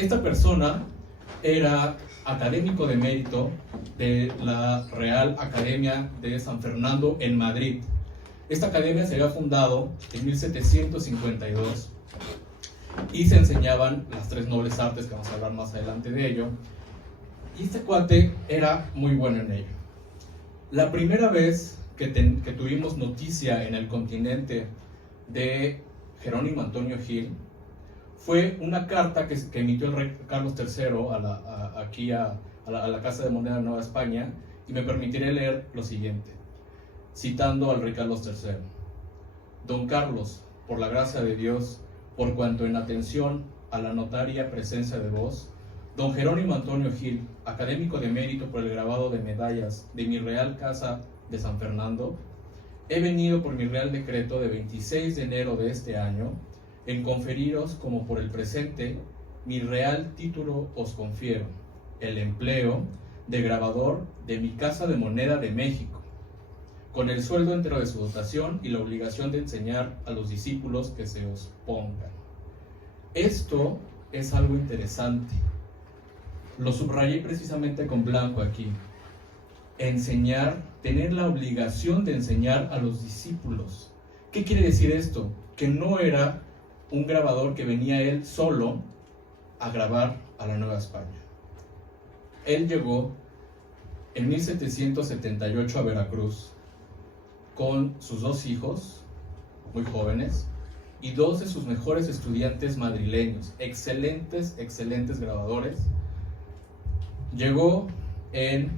Esta persona era académico de mérito de la Real Academia de San Fernando en Madrid. Esta academia se había fundado en 1752 y se enseñaban las tres nobles artes, que vamos a hablar más adelante de ello, y este cuate era muy bueno en ello. La primera vez que tuvimos noticia en el continente de Jerónimo Antonio Gil fue una carta que emitió el rey Carlos III a la Casa de Moneda de Nueva España, y me permitiré leer lo siguiente, citando al rey Carlos III. Don Carlos, por la gracia de Dios, por cuanto en atención a la notaria presencia de vos, don Jerónimo Antonio Gil, académico de mérito por el grabado de medallas de mi Real Casa de San Fernando, he venido por mi real decreto de 26 de enero de este año, en conferiros como por el presente mi real título os confiero, el empleo de grabador de mi Casa de Moneda de México, con el sueldo entero de su dotación y la obligación de enseñar a los discípulos que se os pongan. Esto es algo interesante. Lo subrayé precisamente con blanco aquí. Enseñar, tener la obligación de enseñar a los discípulos. ¿Qué quiere decir esto? Que no era un grabador que venía él solo a grabar a la Nueva España. Él llegó en 1778 a Veracruz con sus dos hijos, muy jóvenes, y dos de sus mejores estudiantes madrileños, excelentes grabadores. Llegó el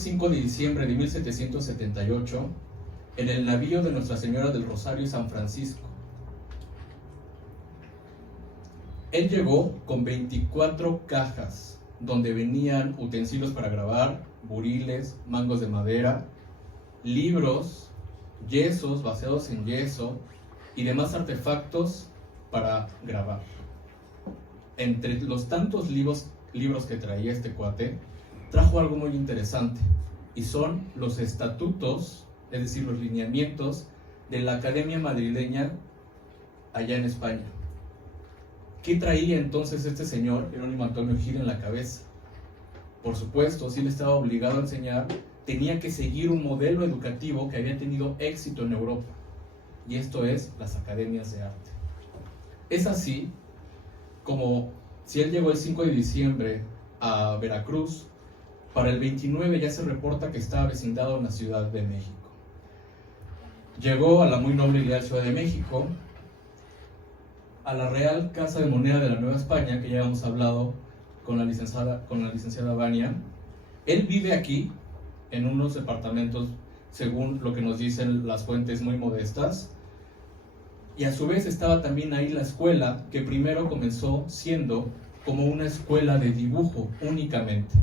5 de diciembre de 1778 en el navío de Nuestra Señora del Rosario y San Francisco. Él llegó con 24 cajas donde venían utensilios para grabar, buriles, mangos de madera, libros, yesos vaciados en yeso y demás artefactos para grabar. Entre los tantos libros que traía este cuate, trajo algo muy interesante, y son los estatutos, es decir, los lineamientos de la Academia Madrileña allá en España. ¿Qué traía entonces este señor, Jerónimo Antonio Gil, en la cabeza? Por supuesto, si él estaba obligado a enseñar, tenía que seguir un modelo educativo que había tenido éxito en Europa, y esto es las academias de arte. Es así como, si él llegó el 5 de diciembre a Veracruz, para el 29 ya se reporta que estaba vecindado en la Ciudad de México. Llegó a la muy noble y leal Ciudad de México, a la Real Casa de Moneda de la Nueva España, que ya hemos hablado con la licenciada Vania. Él vive aquí, en unos departamentos, según lo que nos dicen las fuentes, muy modestas, y a su vez estaba también ahí la escuela, que primero comenzó siendo como una escuela de dibujo únicamente.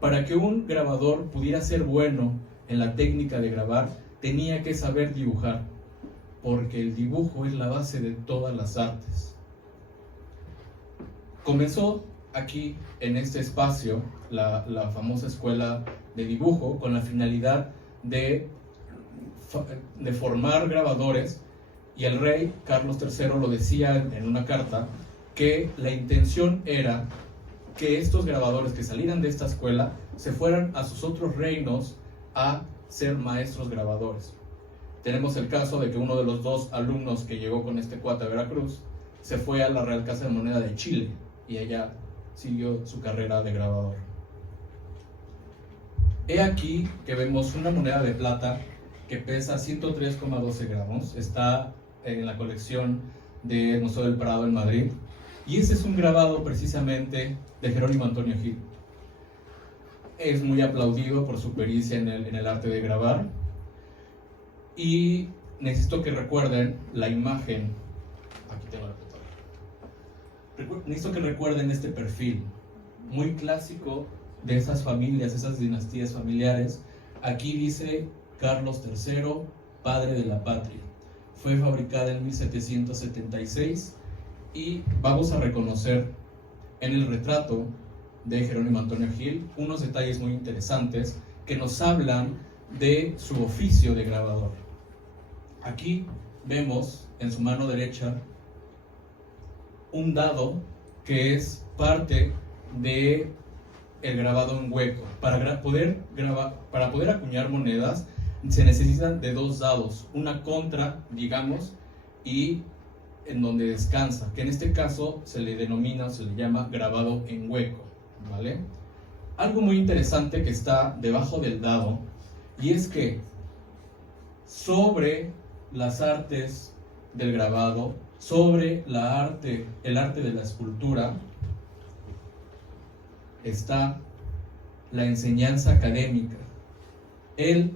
Para que un grabador pudiera ser bueno en la técnica de grabar, tenía que saber dibujar, porque el dibujo es la base de todas las artes. Comenzó aquí, en este espacio, la famosa escuela de dibujo, con la finalidad de formar grabadores, y el rey Carlos III lo decía en una carta, que la intención era que estos grabadores que salieran de esta escuela se fueran a sus otros reinos a ser maestros grabadores. Tenemos el caso de que uno de los dos alumnos que llegó con este cuate a Veracruz se fue a la Real Casa de Moneda de Chile, y allá siguió su carrera de grabador. He aquí que vemos una moneda de plata que pesa 103,12 gramos, está en la colección del Museo del Prado en Madrid, y ese es un grabado precisamente de Jerónimo Antonio Gil. Es muy aplaudido por su pericia en el arte de grabar, y necesito que recuerden la imagen. Aquí tengo la foto. Necesito que recuerden este perfil muy clásico de esas familias, esas dinastías familiares. Aquí dice Carlos III, padre de la patria. Fue fabricada en 1776, y vamos a reconocer en el retrato de Jerónimo Antonio Gil unos detalles muy interesantes que nos hablan de su oficio de grabador. Aquí vemos en su mano derecha un dado que es parte de el grabado en hueco. Para poder acuñar monedas se necesitan de dos dados, una contra, digamos, y en donde descansa, que en este caso se le denomina, se le llama grabado en hueco, ¿vale? Algo muy interesante que está debajo del dado, y es que sobre las artes del grabado, sobre el arte de la escultura, está la enseñanza académica. Él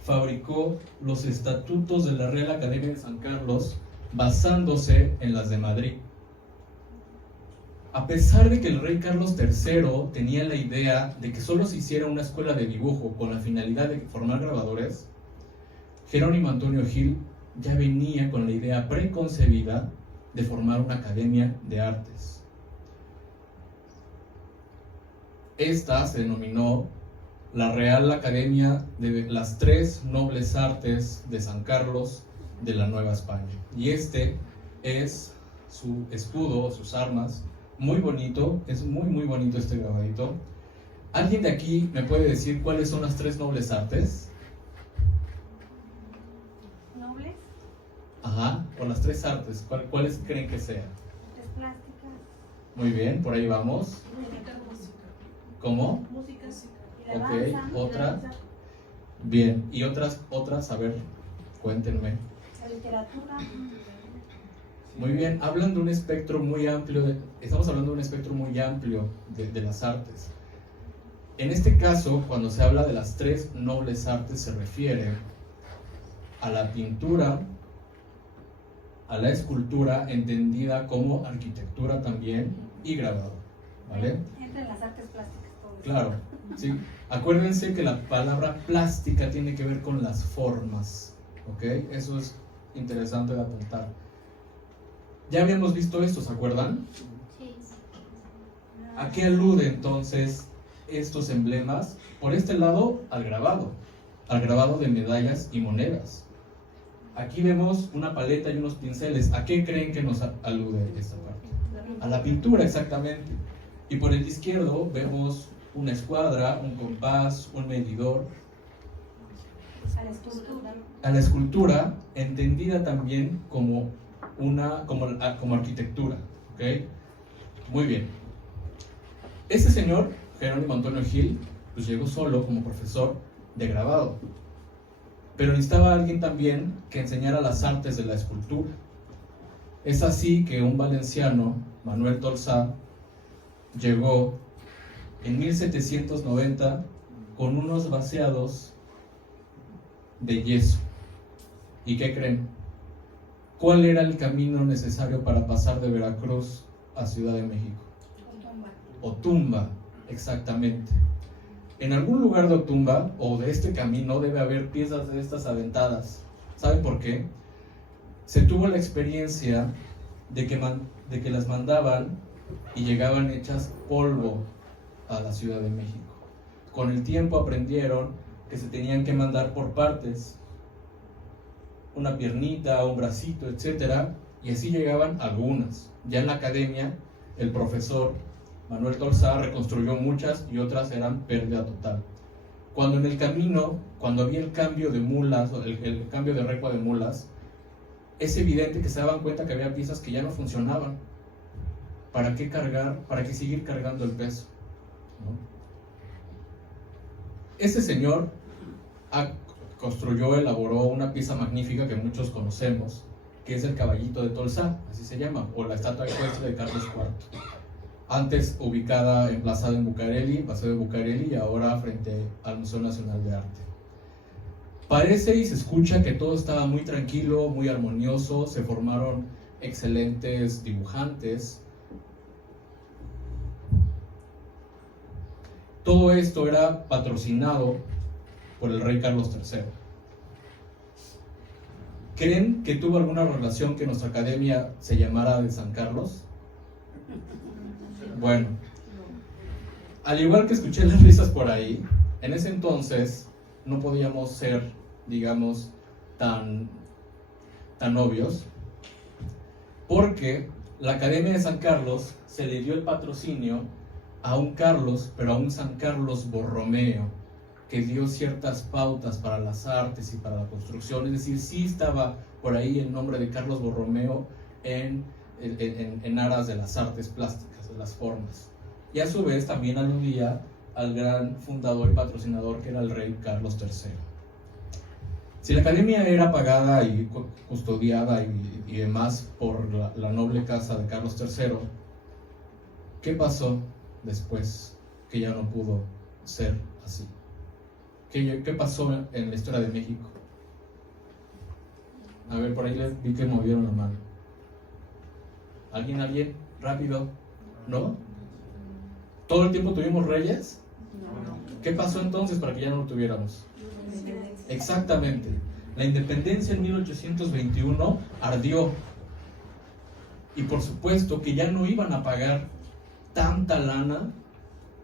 fabricó los estatutos de la Real Academia de San Carlos basándose en las de Madrid. A pesar de que el rey Carlos III tenía la idea de que solo se hiciera una escuela de dibujo con la finalidad de formar grabadores, Jerónimo Antonio Gil ya venía con la idea preconcebida de formar una academia de artes. Esta se denominó la Real Academia de las Tres Nobles Artes de San Carlos de la Nueva España. Y este es su escudo, sus armas. Muy bonito, es muy bonito este grabadito. ¿Alguien de aquí me puede decir cuáles son las tres nobles artes? ¿Nobles? Ajá, o las tres artes, ¿cuáles creen que sean? Artes plásticas. Muy bien, por ahí vamos. ¿Cómo? Música. Ok, otra. Bien, y otras, a ver, cuéntenme. La literatura. Muy bien, hablan de un espectro muy amplio, estamos hablando de un espectro muy amplio de las artes. En este caso, cuando se habla de las tres nobles artes, se refiere a la pintura, a la escultura, entendida como arquitectura también, y grabado, ¿vale? Entre las artes plásticas, todo eso. Claro, sí. Acuérdense que la palabra plástica tiene que ver con las formas, ¿ok? Eso es interesante de apuntar. Ya habíamos visto esto, ¿se acuerdan? Sí. ¿A qué alude entonces estos emblemas? Por este lado, al grabado de medallas y monedas. Aquí vemos una paleta y unos pinceles. ¿A qué creen que nos alude esta parte? A la pintura, exactamente. Y por el izquierdo vemos una escuadra, un compás, un medidor. A la escultura. A la escultura, entendida también como arquitectura, ¿ok? Muy bien. Este señor, Jerónimo Antonio Gil, pues llegó solo como profesor de grabado, pero necesitaba a alguien también que enseñara las artes de la escultura. Es así que un valenciano, Manuel Tolsá, llegó en 1790 con unos vaciados de yeso. ¿Y qué creen? ¿Cuál era el camino necesario para pasar de Veracruz a Ciudad de México? Otumba, exactamente. En algún lugar de Otumba o de este camino debe haber piezas de estas aventadas. ¿Saben por qué? Se tuvo la experiencia de que las mandaban y llegaban hechas polvo a la Ciudad de México. Con el tiempo aprendieron que se tenían que mandar por partes, una piernita, un bracito, etcétera, y así llegaban algunas. Ya en la academia, el profesor Manuel Tolsá reconstruyó muchas y otras eran pérdida total. Cuando en el camino, cuando había el cambio de mulas, o el cambio de recua de mulas, es evidente que se daban cuenta que había piezas que ya no funcionaban. ¿Para qué cargar? ¿Para qué seguir cargando el peso? ¿No? Este señor elaboró una pieza magnífica que muchos conocemos, que es el caballito de Tolsá, así se llama, o la estatua ecuestre de Carlos IV. Antes ubicada, emplazada en Bucareli, Paseo de Bucareli, y ahora frente al Museo Nacional de Arte. Parece y se escucha que todo estaba muy tranquilo, muy armonioso, se formaron excelentes dibujantes. Todo esto era patrocinado por el rey Carlos III. ¿Creen que tuvo alguna relación que nuestra academia se llamara de San Carlos? Bueno, al igual que escuché las risas por ahí, en ese entonces no podíamos ser, digamos, tan obvios, porque la Academia de San Carlos se le dio el patrocinio a un Carlos, pero a un San Carlos Borromeo, que dio ciertas pautas para las artes y para la construcción. Es decir, sí estaba por ahí el nombre de Carlos Borromeo en aras de las artes plásticas, de las formas. Y a su vez también aludía al gran fundador y patrocinador que era el rey Carlos III. Si la academia era pagada y custodiada y demás por la noble casa de Carlos III, ¿qué pasó después que ya no pudo ser así? ¿Qué pasó en la historia de México? A ver, por ahí les vi que movieron la mano. ¿Alguien? Rápido. ¿No? ¿Todo el tiempo tuvimos reyes? ¿Qué pasó entonces para que ya no lo tuviéramos? Exactamente. La independencia en 1821 ardió. Y por supuesto que ya no iban a pagar tanta lana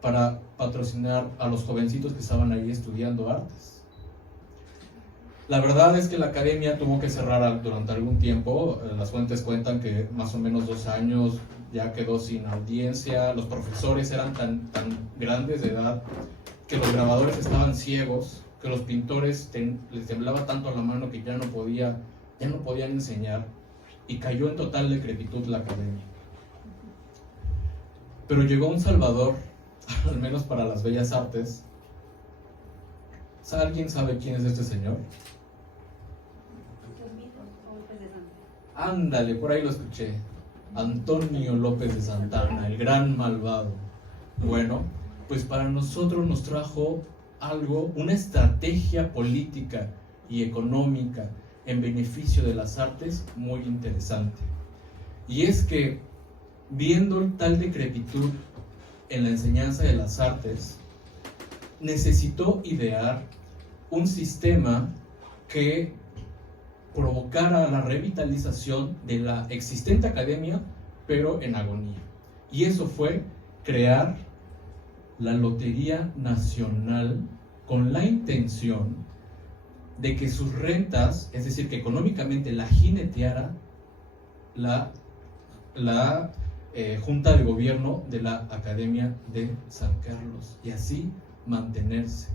para patrocinar a los jovencitos que estaban ahí estudiando artes. La verdad es que la academia tuvo que cerrar durante algún tiempo. Las fuentes cuentan que más o menos 2 años ya quedó sin audiencia. Los profesores eran tan grandes de edad que los grabadores estaban ciegos, que los pintores les temblaba tanto la mano que ya no podían enseñar, y cayó en total decrepitud la academia. Pero llegó un salvador, al menos para las bellas artes. ¿Alguien sabe quién es este señor? Ándale, por ahí lo escuché. Antonio López de Santana, el gran malvado. Bueno, pues para nosotros nos trajo algo, una estrategia política y económica en beneficio de las artes muy interesante. Y es que, viendo tal decrepitud en la enseñanza de las artes, necesitó idear un sistema que provocara la revitalización de la existente academia, pero en agonía. Y eso fue crear la Lotería Nacional con la intención de que sus rentas, es decir, que económicamente la jineteara la Junta de Gobierno de la Academia de San Carlos, y así mantenerse.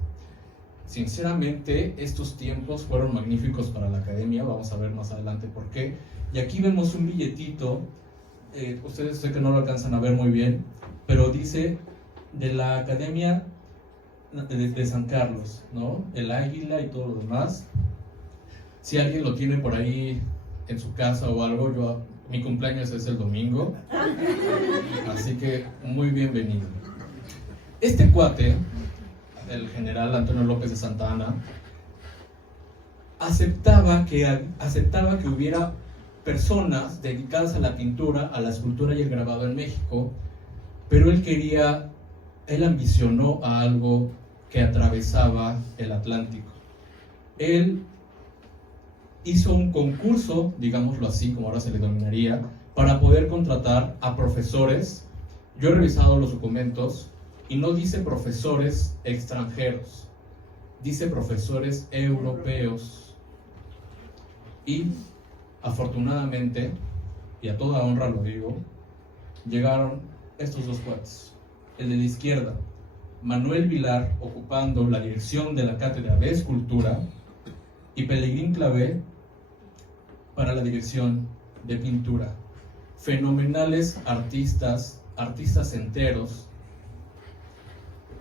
Sinceramente, estos tiempos fueron magníficos para la academia. Vamos a ver más adelante por qué. Y aquí vemos un billetito, ustedes sé que no lo alcanzan a ver muy bien, pero dice de la Academia de San Carlos, ¿no? El águila y todo lo demás. Si alguien lo tiene por ahí en su casa o algo, mi cumpleaños es el domingo, así que muy bienvenido. Este cuate, el general Antonio López de Santa Anna, aceptaba que hubiera personas dedicadas a la pintura, a la escultura y el grabado en México, pero él ambicionó a algo que atravesaba el Atlántico. Él hizo un concurso, digámoslo así, como ahora se le denominaría, para poder contratar a profesores. Yo he revisado los documentos y no dice profesores extranjeros, dice profesores europeos. Y afortunadamente, y a toda honra lo digo, llegaron estos dos cuates. El de la izquierda, Manuel Vilar, ocupando la dirección de la Cátedra de Escultura, y Pelegrín Clavé para la dirección de Pintura. Fenomenales artistas enteros.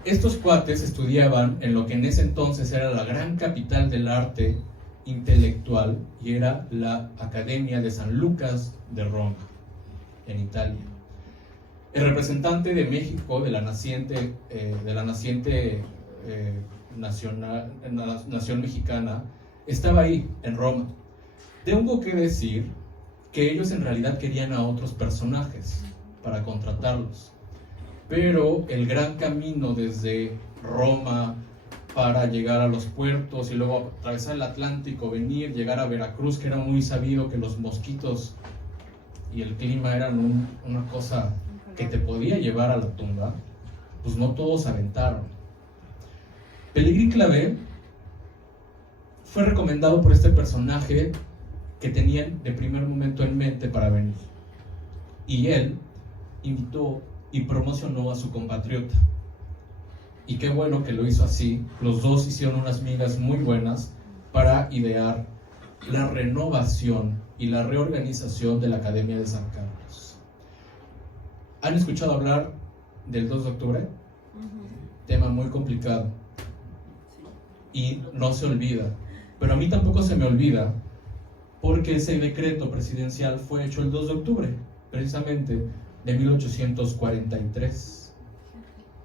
Estos cuates estudiaban en lo que en ese entonces era la gran capital del arte intelectual, y era la Academia de San Lucas de Roma, en Italia. El representante de México, de la naciente nación mexicana, estaba ahí, en Roma. Tengo que decir que ellos en realidad querían a otros personajes para contratarlos, pero el gran camino desde Roma para llegar a los puertos y luego atravesar el Atlántico, llegar a Veracruz, que era muy sabido que los mosquitos y el clima eran una cosa que te podía llevar a la tumba, pues no todos aventaron. Pelegrín Clavé fue recomendado por este personaje que tenían de primer momento en mente para venir. y él invitó y promocionó a su compatriota. Y qué bueno que lo hizo así. Los dos hicieron unas migas muy buenas para idear la renovación y la reorganización de la Academia de San Carlos. ¿Han escuchado hablar del 2 de octubre? Tema muy complicado y no se olvida, pero a mí tampoco se me olvida, porque ese decreto presidencial fue hecho el 2 de octubre, precisamente de 1843.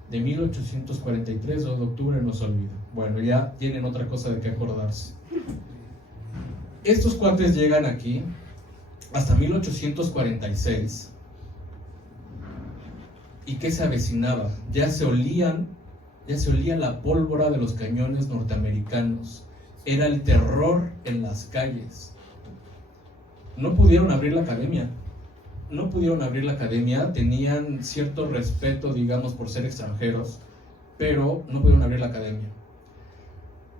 De 1843, 2 de octubre, no se olvida. Bueno, ya tienen otra cosa de qué acordarse. Estos cuates llegan aquí hasta 1846. ¿Y qué se avecinaba? Ya se olía la pólvora de los cañones norteamericanos. Era el terror en las calles. No pudieron abrir la academia. Tenían cierto respeto, digamos, por ser extranjeros, pero no pudieron abrir la academia.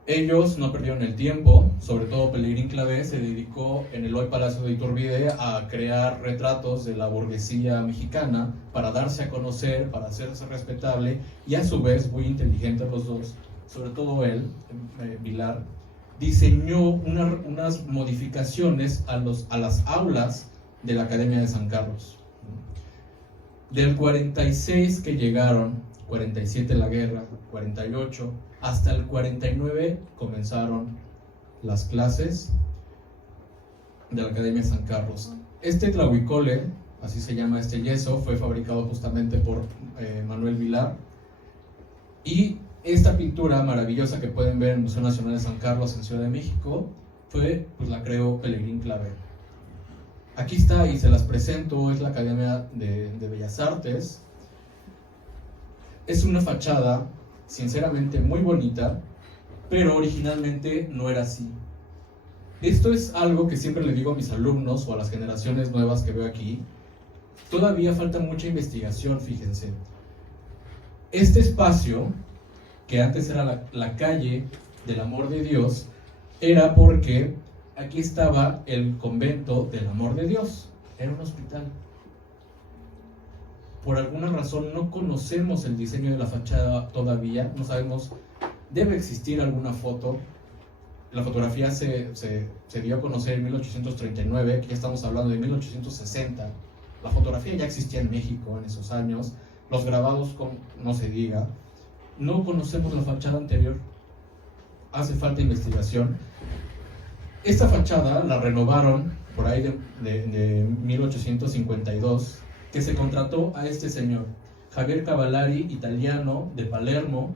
Ellos no perdieron el tiempo, sobre todo Pelegrín Clavé se dedicó en el hoy Palacio de Iturbide a crear retratos de la burguesía mexicana para darse a conocer, para hacerse respetable, y a su vez, muy inteligentes los dos, sobre todo él, Vilar, diseñó unas modificaciones a las aulas de la Academia de San Carlos. Del 46 que llegaron, 47 la guerra, 48, hasta el 49 comenzaron las clases de la Academia de San Carlos. Este tlahuicole, así se llama este yeso, fue fabricado justamente por Manuel Vilar, y esta pintura maravillosa que pueden ver en el Museo Nacional de San Carlos en Ciudad de México la creó Pelegrín Clavé. Aquí está y se las presento, es la Academia de Bellas Artes. Es una fachada sinceramente muy bonita, pero originalmente no era así. Esto es algo que siempre le digo a mis alumnos o a las generaciones nuevas que veo aquí. Todavía falta mucha investigación, fíjense. Este espacio, que antes era la calle del Amor de Dios, era porque aquí estaba el convento del Amor de Dios. Era un hospital. Por alguna razón no conocemos el diseño de la fachada todavía, no sabemos, debe existir alguna foto. La fotografía se dio a conocer en 1839, que ya estamos hablando de 1860. La fotografía ya existía en México en esos años, los grabados no se diga. No conocemos la fachada anterior, hace falta investigación. Esta fachada la renovaron por ahí de 1852, que se contrató a este señor, Javier Cavallari, italiano de Palermo,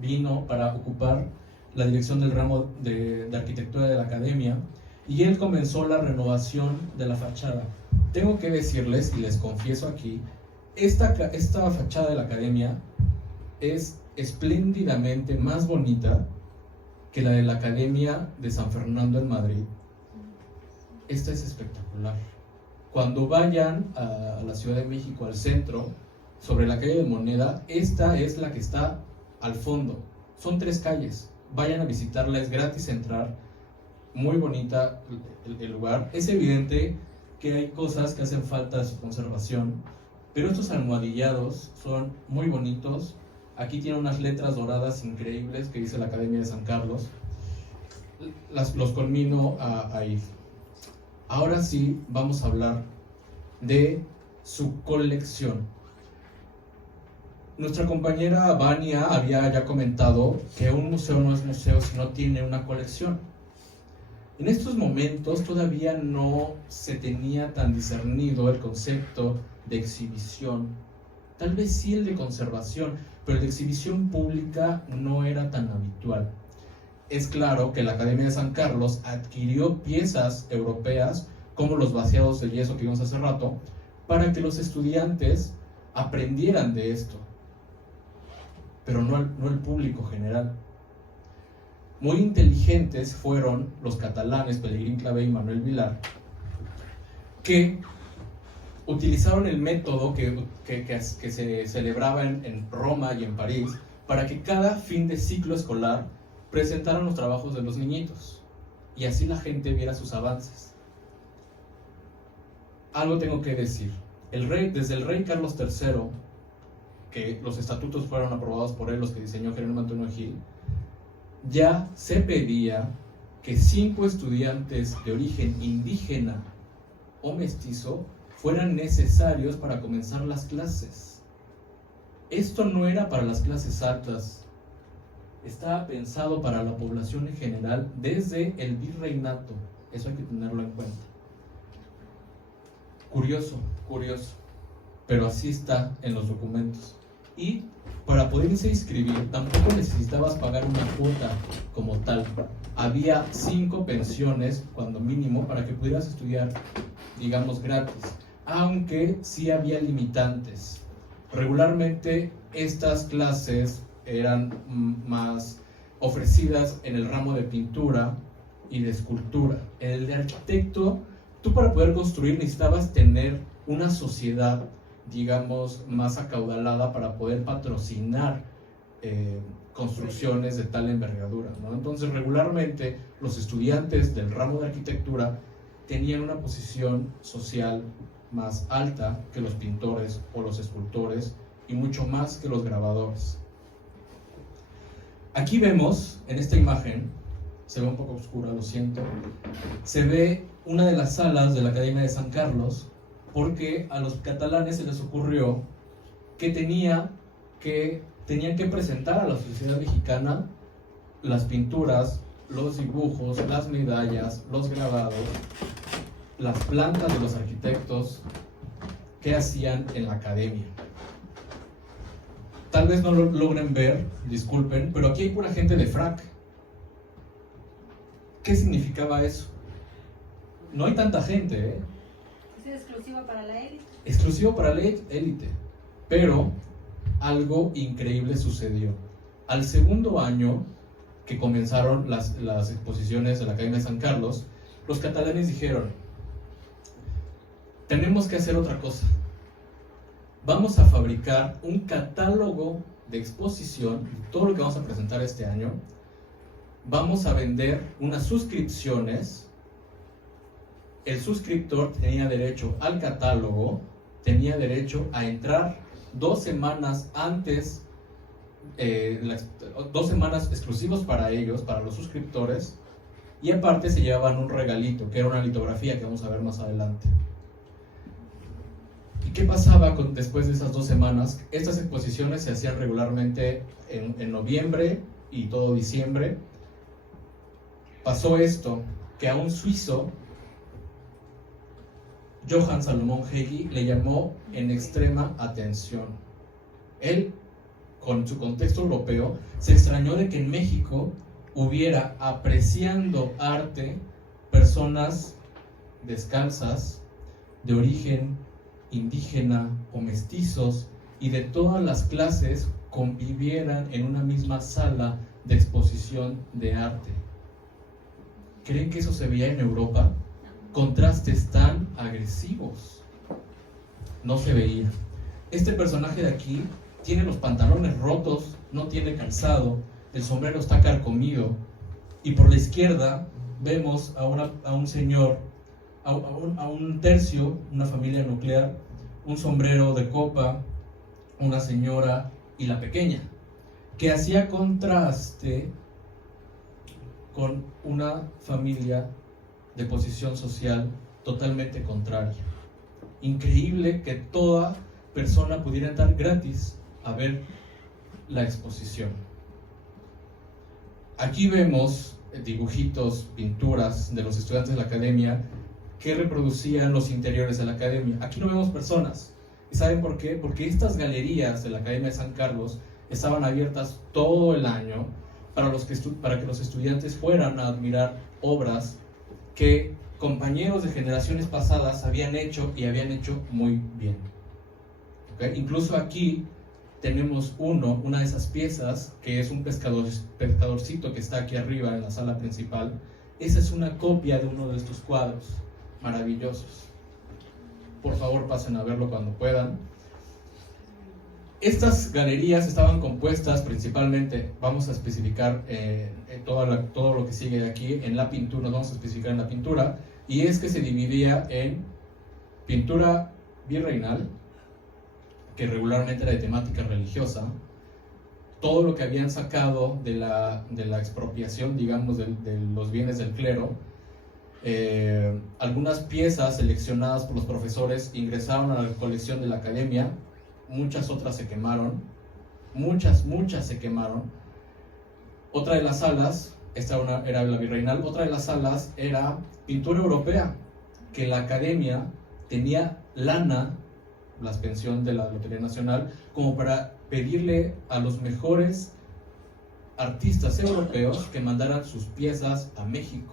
vino para ocupar la dirección del ramo de arquitectura de la academia, y él comenzó la renovación de la fachada. Tengo que decirles, y les confieso aquí, esta fachada de la academia es espléndidamente más bonita que la de la Academia de San Fernando en Madrid. Esta es espectacular. Cuando vayan a la Ciudad de México, al centro, sobre la calle de Moneda, esta es la que está al fondo. Son 3 calles. Vayan a visitarla, es gratis entrar. Muy bonita el lugar. Es evidente que hay cosas que hacen falta de su conservación, pero estos almohadillados son muy bonitos. Aquí tiene unas letras doradas increíbles que dice la Academia de San Carlos. Los conmino a ir. Ahora sí vamos a hablar de su colección. Nuestra compañera Vania había ya comentado que un museo no es museo si no tiene una colección. En estos momentos todavía no se tenía tan discernido el concepto de exhibición. Tal vez sí el de conservación, pero el de exhibición pública no era tan habitual. Es claro que la Academia de San Carlos adquirió piezas europeas, como los vaciados de yeso que vimos hace rato, para que los estudiantes aprendieran de esto, pero no el público general. Muy inteligentes fueron los catalanes Pelegrín Clavé y Manuel Vilar, que utilizaron el método que se celebraba en Roma y en París para que cada fin de ciclo escolar presentaran los trabajos de los niñitos y así la gente viera sus avances. Algo tengo que decir, Desde el rey Carlos III, que los estatutos fueron aprobados por él, los que diseñó Jerónimo Antonio Gil, ya se pedía que 5 estudiantes de origen indígena o mestizo fueran necesarios para comenzar las clases. Esto no era para las clases altas, estaba pensado para la población en general desde el virreinato. Eso hay que tenerlo en cuenta. Curioso, pero así está en los documentos. Y para poderse inscribir tampoco necesitabas pagar una cuota como tal. Había 5 pensiones, cuando mínimo, para que pudieras estudiar, digamos, gratis. Aunque sí había limitantes. Regularmente estas clases eran más ofrecidas en el ramo de pintura y de escultura. En el de arquitecto, tú para poder construir necesitabas tener una sociedad, digamos, más acaudalada para poder patrocinar construcciones de tal envergadura, ¿no? Entonces, regularmente los estudiantes del ramo de arquitectura tenían una posición social más alta que los pintores o los escultores y mucho más que los grabadores. Aquí vemos, en esta imagen, se ve un poco oscura, lo siento, se ve una de las salas de la Academia de San Carlos, porque a los catalanes se les ocurrió que tenían que presentar a la sociedad mexicana las pinturas, los dibujos, las medallas, los grabados, las plantas de los arquitectos que hacían en la academia. Tal vez no lo logren ver, disculpen, pero aquí hay pura gente de frac. ¿Qué significaba eso? No hay tanta gente, ¿eh? ¿Es exclusiva para la élite? Exclusivo para la élite. Pero algo increíble sucedió. Al segundo año que comenzaron las exposiciones de la Academia de San Carlos, los catalanes dijeron: tenemos que hacer otra cosa. Vamos a fabricar un catálogo de exposición de todo lo que vamos a presentar este año. Vamos a vender unas suscripciones. El suscriptor tenía derecho al catálogo, tenía derecho a entrar 2 semanas antes, 2 semanas exclusivos para ellos, para los suscriptores, y aparte se llevaban un regalito, que era una litografía que vamos a ver más adelante. ¿Y qué pasaba después de esas 2 semanas? Estas exposiciones se hacían regularmente en noviembre y todo diciembre. Pasó esto, que a un suizo, Johann Salomon Hegi, le llamó en extrema atención. Él, con su contexto europeo, se extrañó de que en México hubiera, apreciando arte, personas descalzas, de origen indígena o mestizos, y de todas las clases convivieran en una misma sala de exposición de arte. ¿Creen que eso se veía en Europa? Contrastes tan agresivos. No se veía. Este personaje de aquí tiene los pantalones rotos, no tiene calzado, el sombrero está carcomido, y por la izquierda vemos a un señor, a un tercio, una familia nuclear, un sombrero de copa, una señora y la pequeña, que hacía contraste con una familia de posición social totalmente contraria. Increíble que toda persona pudiera entrar gratis a ver la exposición. Aquí vemos dibujitos, pinturas de los estudiantes de la academia que reproducían los interiores de la academia. Aquí no vemos personas. ¿Y saben por qué? Porque estas galerías de la Academia de San Carlos estaban abiertas todo el año para que los estudiantes fueran a admirar obras que compañeros de generaciones pasadas habían hecho y habían hecho muy bien. ¿Okay? Incluso aquí tenemos una de esas piezas, que es un pescadorcito que está aquí arriba en la sala principal. Esa es una copia de uno de estos cuadros maravillosos. Por favor, pasen a verlo cuando puedan. Estas galerías estaban compuestas principalmente, vamos a especificar todo lo que sigue de aquí en la pintura, nos vamos a especificar en la pintura, y es que se dividía en pintura virreinal, que regularmente era de temática religiosa. Todo lo que habían sacado de la expropiación, digamos, de los bienes del clero, algunas piezas seleccionadas por los profesores ingresaron a la colección de la academia, muchas otras se quemaron, muchas se quemaron. Otra de las salas, era la virreinal, otra de las salas era pintura europea, que la academia tenía lana, la pensión de la Lotería Nacional, como para pedirle a los mejores artistas europeos que mandaran sus piezas a México,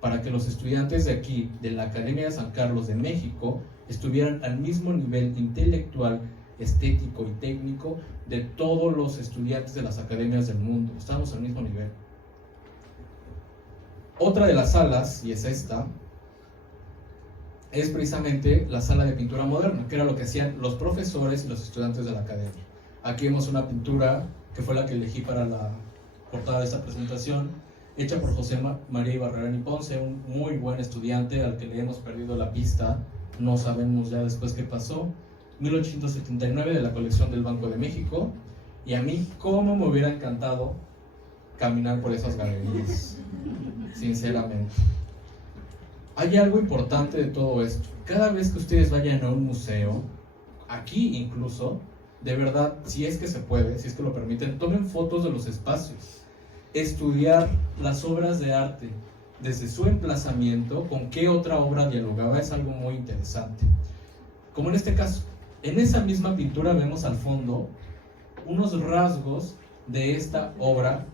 para que los estudiantes de aquí, de la Academia de San Carlos de México, estuvieran al mismo nivel intelectual, estético y técnico de todos los estudiantes de las academias del mundo. Estamos al mismo nivel. Otra de las salas, y es esta, es precisamente la sala de pintura moderna, que era lo que hacían los profesores y los estudiantes de la academia. Aquí vemos una pintura que fue la que elegí para la portada de esta presentación, hecha por José María Ibarrarán y Ponce, un muy buen estudiante al que le hemos perdido la pista, no sabemos ya después qué pasó. 1879, de la colección del Banco de México, y a mí cómo me hubiera encantado caminar por esas galerías, sinceramente. Hay algo importante de todo esto. Cada vez que ustedes vayan a un museo, aquí incluso, de verdad, si es que se puede, si es que lo permiten, tomen fotos de los espacios. Estudiar las obras de arte desde su emplazamiento, con qué otra obra dialogaba, es algo muy interesante. Como en este caso, en esa misma pintura vemos al fondo unos rasgos de esta obra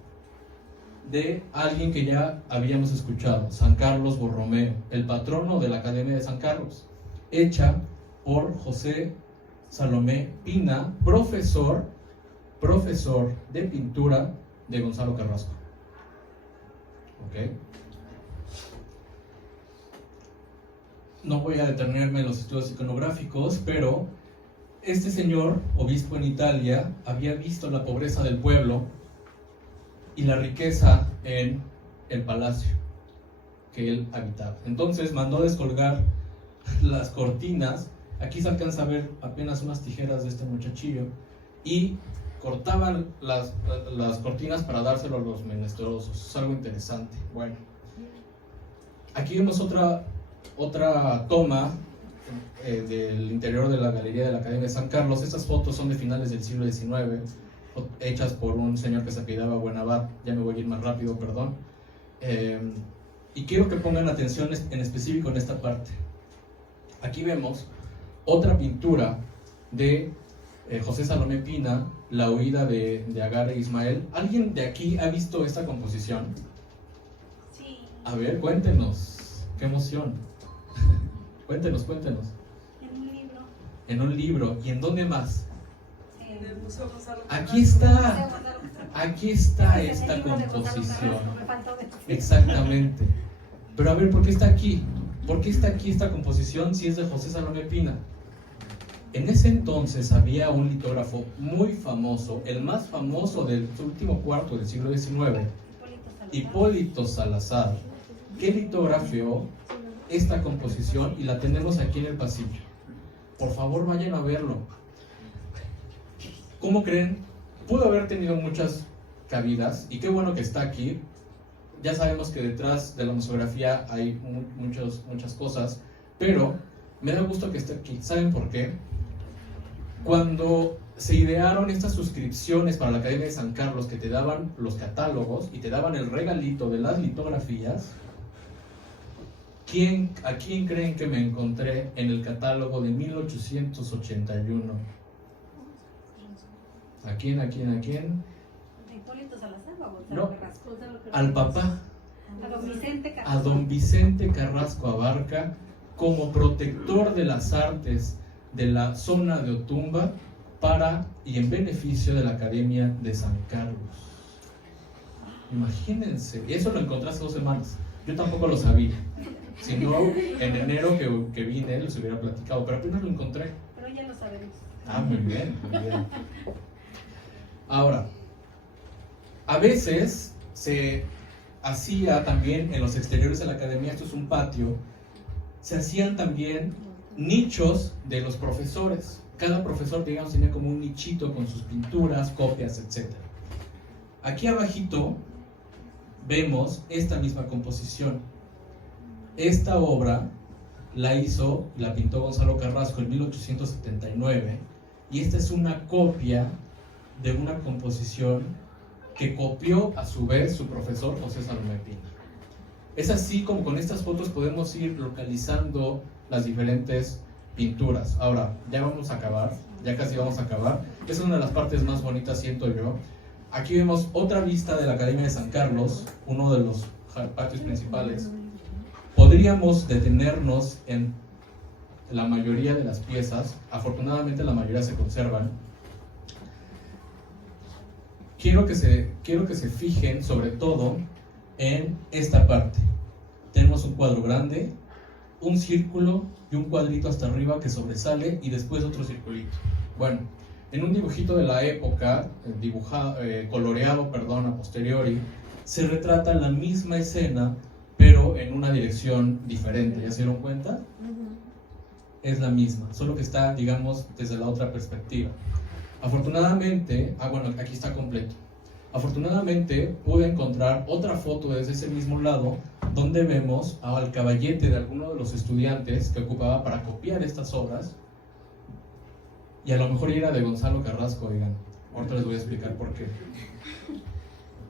de alguien que ya habíamos escuchado, San Carlos Borromeo, el patrono de la Academia de San Carlos, hecha por José Salomé Pina, profesor de pintura de Gonzalo Carrasco. ¿Ok? No voy a detenerme en los estudios iconográficos, pero este señor, obispo en Italia, había visto la pobreza del pueblo y la riqueza en el palacio que él habitaba. Entonces mandó descolgar las cortinas. Aquí se alcanza a ver apenas unas tijeras de este muchachillo, y cortaban las cortinas para dárselo a los menesterosos. Es algo interesante. Bueno, aquí vemos otra toma del interior de la galería de la Academia de San Carlos. Estas fotos son de finales del siglo XIX, hechas por un señor que se apellidaba Buenabad. Ya me voy a ir más rápido, perdón. Y quiero que pongan atención en específico en esta parte. Aquí vemos otra pintura de José Salomé Pina, La huida de Agar e Ismael. ¿Alguien de aquí ha visto esta composición? Sí. A ver, cuéntenos. ¡Qué emoción! Cuéntenos. En un libro. En un libro. ¿Y en dónde más? En el Museo Gonzalo Carrasco. Aquí está esta composición. Exactamente. Pero a ver, ¿por qué está aquí? ¿Por qué está aquí esta composición si es de José Salomé Pina? En ese entonces había un litógrafo muy famoso, el más famoso del último cuarto del siglo XIX, Hipólito Salazar, que litografió esta composición y la tenemos aquí en el pasillo. Por favor, vayan a verlo. ¿Cómo creen? Pudo haber tenido muchas cabidas, y qué bueno que está aquí. Ya sabemos que detrás de la museografía hay muchas cosas, pero me da gusto que esté aquí. ¿Saben por qué? Cuando se idearon estas suscripciones para la Academia de San Carlos, que te daban los catálogos y te daban el regalito de las litografías, ¿a quién creen que me encontré en el catálogo de 1881? ¿A quién? Hipólito Salazar, no, al papá, a don Vicente Carrasco Abarca, como protector de las artes de la zona de Otumba para y en beneficio de la Academia de San Carlos. Imagínense, eso lo encontré hace 2 semanas. Yo tampoco lo sabía. Si no, en enero que vine les hubiera platicado, pero apenas lo encontré. Pero ya lo sabemos. Muy bien. Ahora, a veces se hacía también en los exteriores de la academia, esto es un patio, se hacían también nichos de los profesores. Cada profesor, digamos, tenía como un nichito con sus pinturas, copias, etc. Aquí abajito vemos esta misma composición. Esta obra la pintó Gonzalo Carrasco en 1879, y esta es una copia de una composición que copió a su vez su profesor José Salomé Pina. Es así como con estas fotos podemos ir localizando las diferentes pinturas. Ahora, ya vamos a acabar, ya casi vamos a acabar. Esa es una de las partes más bonitas, siento yo. Aquí vemos otra vista de la Academia de San Carlos, uno de los patios principales. Podríamos detenernos en la mayoría de las piezas. Afortunadamente la mayoría se conservan. Quiero que se fijen sobre todo en esta parte. Tenemos un cuadro grande, un círculo y un cuadrito hasta arriba que sobresale, y después otro circulito. Bueno, en un dibujito de la época, coloreado a posteriori, se retrata la misma escena, pero en una dirección diferente. ¿Ya se dieron cuenta? Es la misma, solo que está, digamos, desde la otra perspectiva. Afortunadamente, aquí está completo. Afortunadamente pude encontrar otra foto desde ese mismo lado, donde vemos al caballete de alguno de los estudiantes que ocupaba para copiar estas obras, y a lo mejor era de Gonzalo Carrasco, oigan. Ahorita les voy a explicar por qué.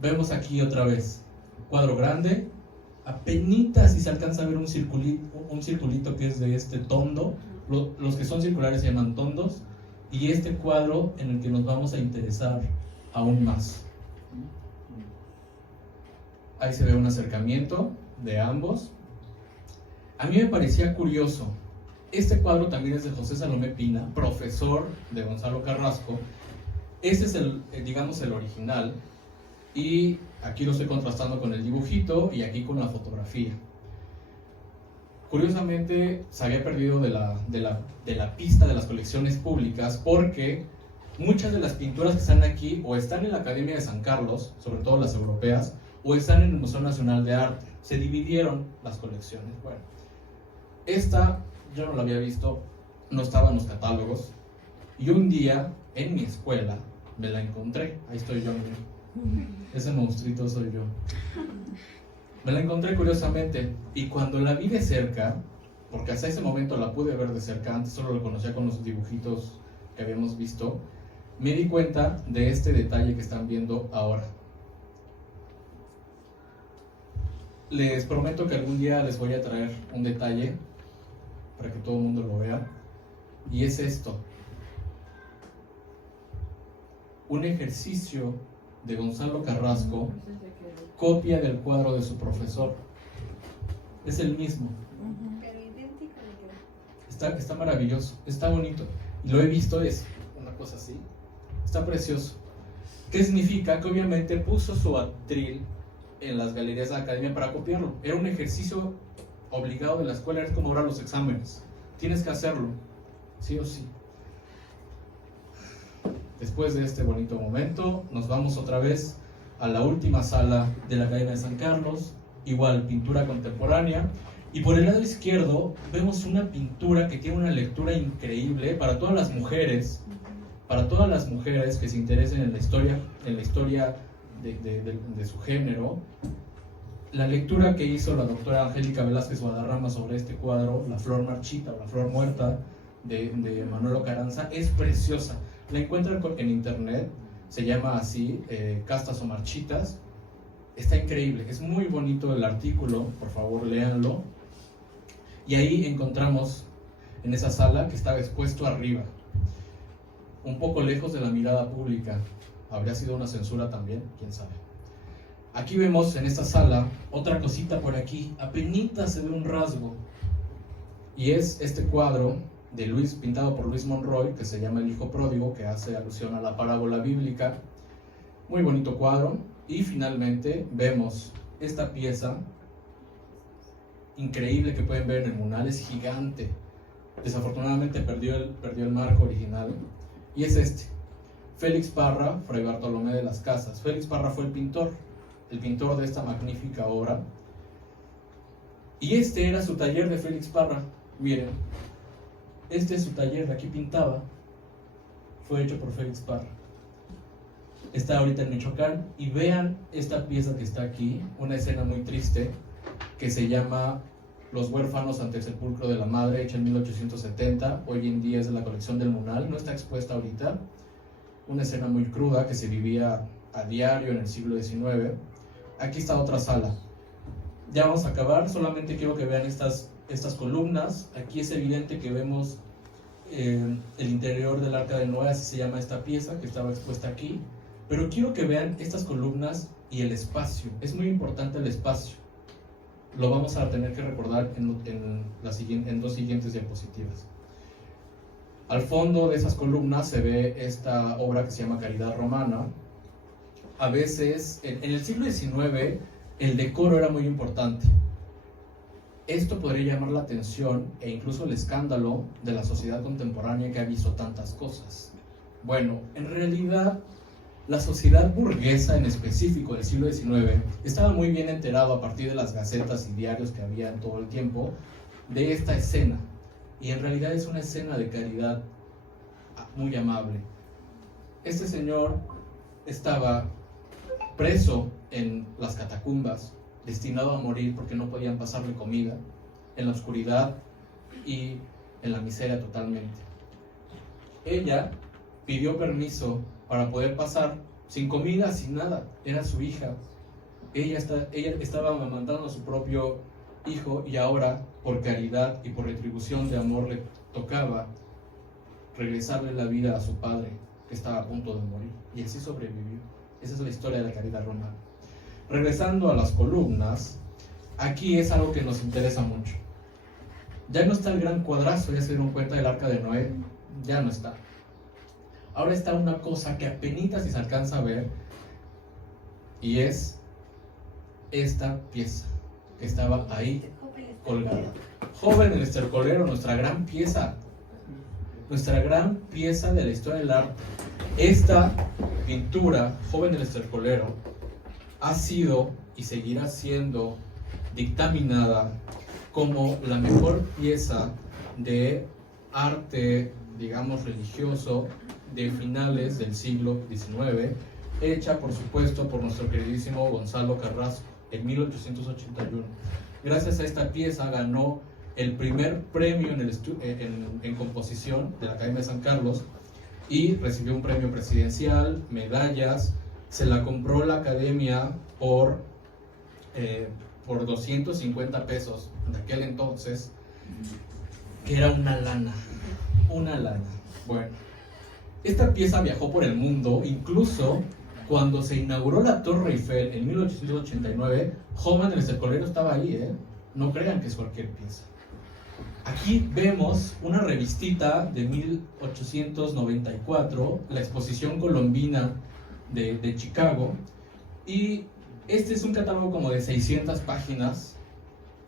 Vemos aquí otra vez, cuadro grande, apenitas si se alcanza a ver un circulito que es de este tondo. Los que son circulares se llaman tondos, y este cuadro en el que nos vamos a interesar aún más. Ahí se ve un acercamiento de ambos. A mí me parecía curioso. Este cuadro también es de José Salomé Pina, profesor de Gonzalo Carrasco. Ese es el original, y aquí lo estoy contrastando con el dibujito y aquí con la fotografía. Curiosamente se había perdido de la pista de las colecciones públicas, porque muchas de las pinturas que están aquí o están en la Academia de San Carlos, sobre todo las europeas, o están en el Museo Nacional de Arte. Se dividieron las colecciones. Bueno, esta yo no la había visto, no estaba en los catálogos, y un día en mi escuela me la encontré. Ahí estoy yo, ese monstruito soy yo. Me la encontré curiosamente, y cuando la vi de cerca, porque hasta ese momento la pude ver de cerca, antes solo la conocía con los dibujitos que habíamos visto, me di cuenta de este detalle que están viendo ahora. Les prometo que algún día les voy a traer un detalle para que todo el mundo lo vea, y es esto: un ejercicio de Gonzalo Carrasco, copia del cuadro de su profesor. Es el mismo, pero idéntico. está maravilloso, está bonito, y lo he visto, es una cosa así, está precioso. ¿Qué significa? Que obviamente puso su atril en las galerías de la academia para copiarlo. Era un ejercicio obligado de la escuela, es como ahora los exámenes, tienes que hacerlo, sí o sí. Después de este bonito momento, nos vamos otra vez a la última sala de la Academia de San Carlos, igual pintura contemporánea, y por el lado izquierdo vemos una pintura que tiene una lectura increíble para todas las mujeres que se interesen en la historia de su género. La lectura que hizo la doctora Angélica Velázquez Guadarrama sobre este cuadro, La flor marchita o La flor muerta, de Manolo Carranza, es preciosa. La encuentran en internet, se llama así, Castas o Marchitas. Está increíble, es muy bonito el artículo, por favor léanlo. Y ahí encontramos, en esa sala que estaba expuesto arriba, un poco lejos de la mirada pública, habría sido una censura también, quién sabe. Aquí vemos en esta sala otra cosita por aquí, apenitas se ve un rasgo, y es este cuadro pintado por Luis Monroy, que se llama El hijo pródigo, que hace alusión a la parábola bíblica. Muy bonito cuadro. Y finalmente vemos esta pieza increíble que pueden ver en el mural, es gigante. Desafortunadamente perdió el marco original, y es este: Félix Parra, Fray Bartolomé de las Casas. Félix Parra fue el pintor de esta magnífica obra, y este era su taller de Félix Parra. Miren, Este es su taller, aquí pintaba. Fue hecho por Félix Parra. Está ahorita en Michoacán. Y vean esta pieza que está aquí, una escena muy triste que se llama Los huérfanos ante el sepulcro de la madre, hecha en 1870. Hoy en día es de la colección del Munal, no está expuesta ahorita. Una escena muy cruda que se vivía a diario en el siglo XIX. Aquí está otra sala. Ya vamos a acabar, solamente quiero que vean estas columnas. Aquí es evidente que vemos el interior del Arca de Noé, así se llama esta pieza que estaba expuesta aquí. Pero quiero que vean estas columnas y el espacio. Es muy importante el espacio. Lo vamos a tener que recordar en dos siguientes diapositivas. Al fondo de esas columnas se ve esta obra que se llama Caridad Romana. A veces, en el siglo XIX, el decoro era muy importante. Esto podría llamar la atención e incluso el escándalo de la sociedad contemporánea que ha visto tantas cosas. Bueno, en realidad, la sociedad burguesa en específico del siglo XIX estaba muy bien enterado a partir de las gacetas y diarios que había todo el tiempo de esta escena. Y en realidad es una escena de caridad muy amable. Este señor estaba preso en las catacumbas, destinado a morir porque no podían pasarle comida, en la oscuridad y en la miseria totalmente. Ella pidió permiso para poder pasar sin comida, sin nada. Era su hija. Ella estaba amamantando a su propio hijo y ahora, por caridad y por retribución de amor, le tocaba regresarle la vida a su padre, que estaba a punto de morir. Y así sobrevivió. Esa es la historia de la caridad romana. Regresando a las columnas, aquí es algo que nos interesa mucho. Ya no está el gran cuadrazo, ya se dieron cuenta del Arca de Noé, ya no está. Ahora está una cosa que apenas si se alcanza a ver, y es esta pieza que estaba ahí colgada. Joven el estercolero, nuestra gran pieza de la historia del arte. Esta pintura, Joven el estercolero, ha sido y seguirá siendo dictaminada como la mejor pieza de arte, digamos, religioso de finales del siglo XIX, hecha por supuesto por nuestro queridísimo Gonzalo Carrasco en 1881. Gracias a esta pieza ganó el primer premio en composición de la Academia de San Carlos y recibió un premio presidencial, medallas. Se la compró la Academia por 250 pesos de aquel entonces, que era una lana. Bueno, esta pieza viajó por el mundo, incluso cuando se inauguró la Torre Eiffel en 1889, Joven el estercolero estaba ahí, no crean que es cualquier pieza. Aquí vemos una revistita de 1894, la Exposición Colombina de Chicago, y este es un catálogo como de 600 páginas,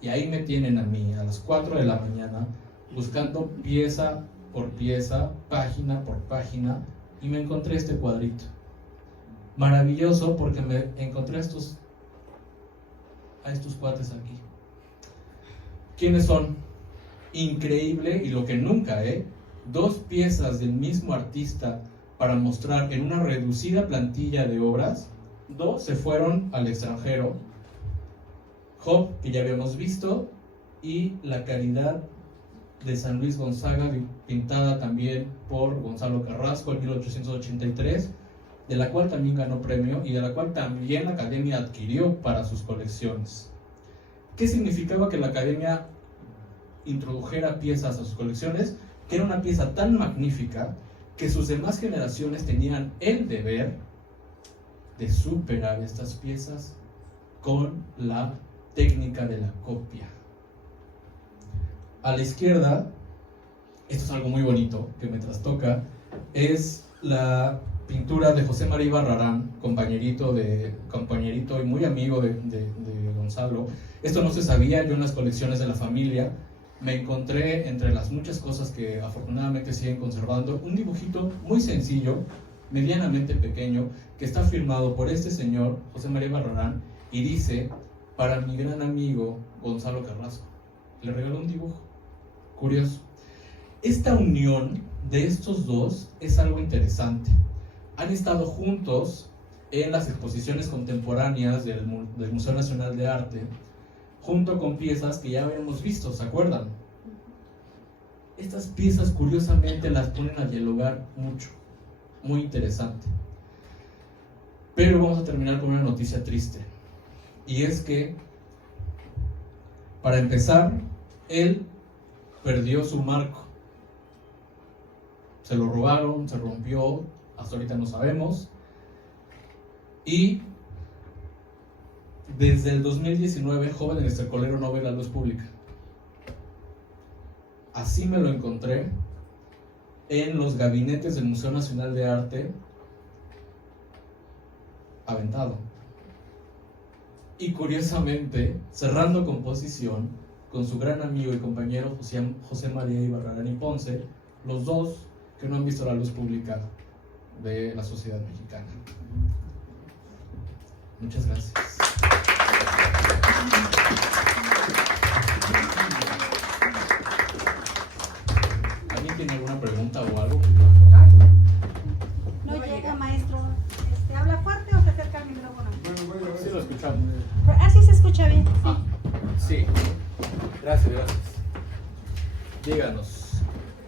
y ahí me tienen a mí a las 4 de la mañana buscando pieza por pieza, página por página, y me encontré este cuadrito. Maravilloso, porque me encontré a estos cuates aquí. ¿Quiénes son? Increíble, y lo que nunca, dos piezas del mismo artista para mostrar en una reducida plantilla de obras. Dos se fueron al extranjero: Job, que ya habíamos visto, y La Caridad de San Luis Gonzaga, pintada también por Gonzalo Carrasco en 1883, de la cual también ganó premio y de la cual también la Academia adquirió para sus colecciones. ¿Qué significaba que la Academia introdujera piezas a sus colecciones? Que era una pieza tan magnífica que sus demás generaciones tenían el deber de superar estas piezas con la técnica de la copia. A la izquierda, esto es algo muy bonito que me trastoca, es la pintura de José María Barrarán, compañerito y muy amigo de Gonzalo. Esto no se sabía. Yo en las colecciones de la familia me encontré, entre las muchas cosas que afortunadamente siguen conservando, un dibujito muy sencillo, medianamente pequeño, que está firmado por este señor, José María Barrarán, y dice: para mi gran amigo Gonzalo Carrasco. Le regaló un dibujo curioso. Esta unión de estos dos es algo interesante. Han estado juntos en las exposiciones contemporáneas del Museo Nacional de Arte, junto con piezas que ya habíamos visto, ¿se acuerdan? Estas piezas curiosamente las ponen a dialogar mucho, muy interesante. Pero vamos a terminar con una noticia triste, y es que, para empezar, él perdió su marco. Se lo robaron, se rompió, hasta ahorita no sabemos. Y desde el 2019, Joven el Estercolero no ve la luz pública. Así me lo encontré en los gabinetes del Museo Nacional de Arte, aventado. Y curiosamente, cerrando composición con su gran amigo y compañero José María Ibarrarani Ponce, los dos que no han visto la luz pública de la sociedad mexicana. Muchas gracias. ¿Alguien tiene alguna pregunta o algo? No llega, maestro. ¿Habla fuerte o se acerca al micrófono? Bueno, Sí, lo escuchamos. Así se escucha bien. Sí. Gracias. Díganos.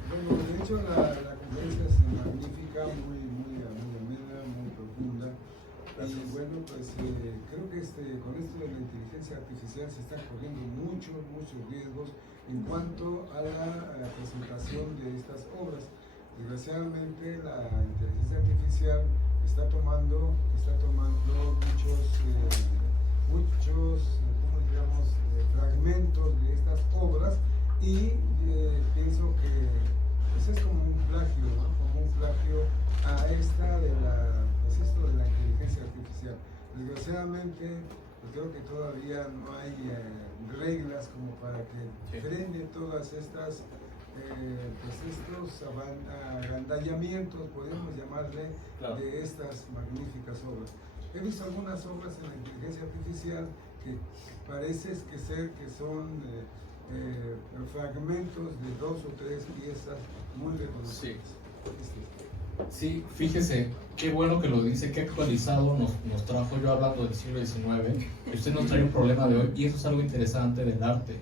Bueno, de hecho la conferencia es magnífica, muy amena, muy profunda. Y bueno, pues creo que con esto de la inteligencia artificial se están corriendo muchos riesgos en cuanto a la presentación de estas obras. Desgraciadamente la inteligencia artificial está tomando muchos ¿cómo digamos? Fragmentos de estas obras y pienso que pues es como un plagio, ¿no? Como un plagio a esto de la inteligencia artificial. Desgraciadamente, pues creo que todavía no hay reglas como para que frene todas estas estos agandallamientos, podemos llamarle, claro, de estas magníficas obras. He visto algunas obras en la inteligencia artificial que parece que son fragmentos de 2 o 3 piezas muy reconocidas. Sí, fíjese, qué bueno que lo dice, qué actualizado nos trajo. Yo hablando del siglo XIX, y usted nos trae un problema de hoy, y eso es algo interesante del arte.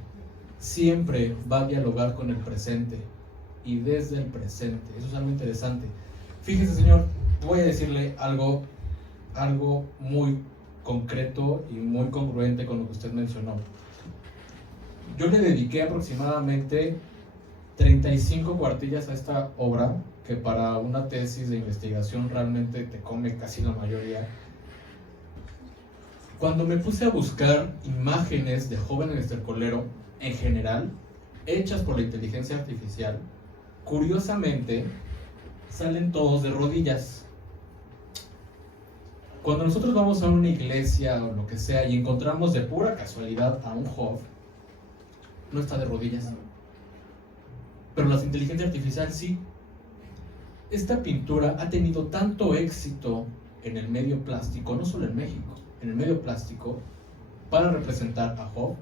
Siempre va a dialogar con el presente, y desde el presente. Eso es algo interesante. Fíjese, señor, voy a decirle algo muy concreto y muy congruente con lo que usted mencionó. Yo le dediqué aproximadamente 35 cuartillas a esta obra, que para una tesis de investigación realmente te come casi la mayoría. Cuando me puse a buscar imágenes de Joven el Estercolero en general, hechas por la inteligencia artificial, curiosamente salen todos de rodillas. Cuando nosotros vamos a una iglesia o lo que sea y encontramos de pura casualidad a un Job, no está de rodillas. Pero la inteligencia artificial sí. Esta pintura ha tenido tanto éxito en el medio plástico, no solo en México, en el medio plástico, para representar a Job,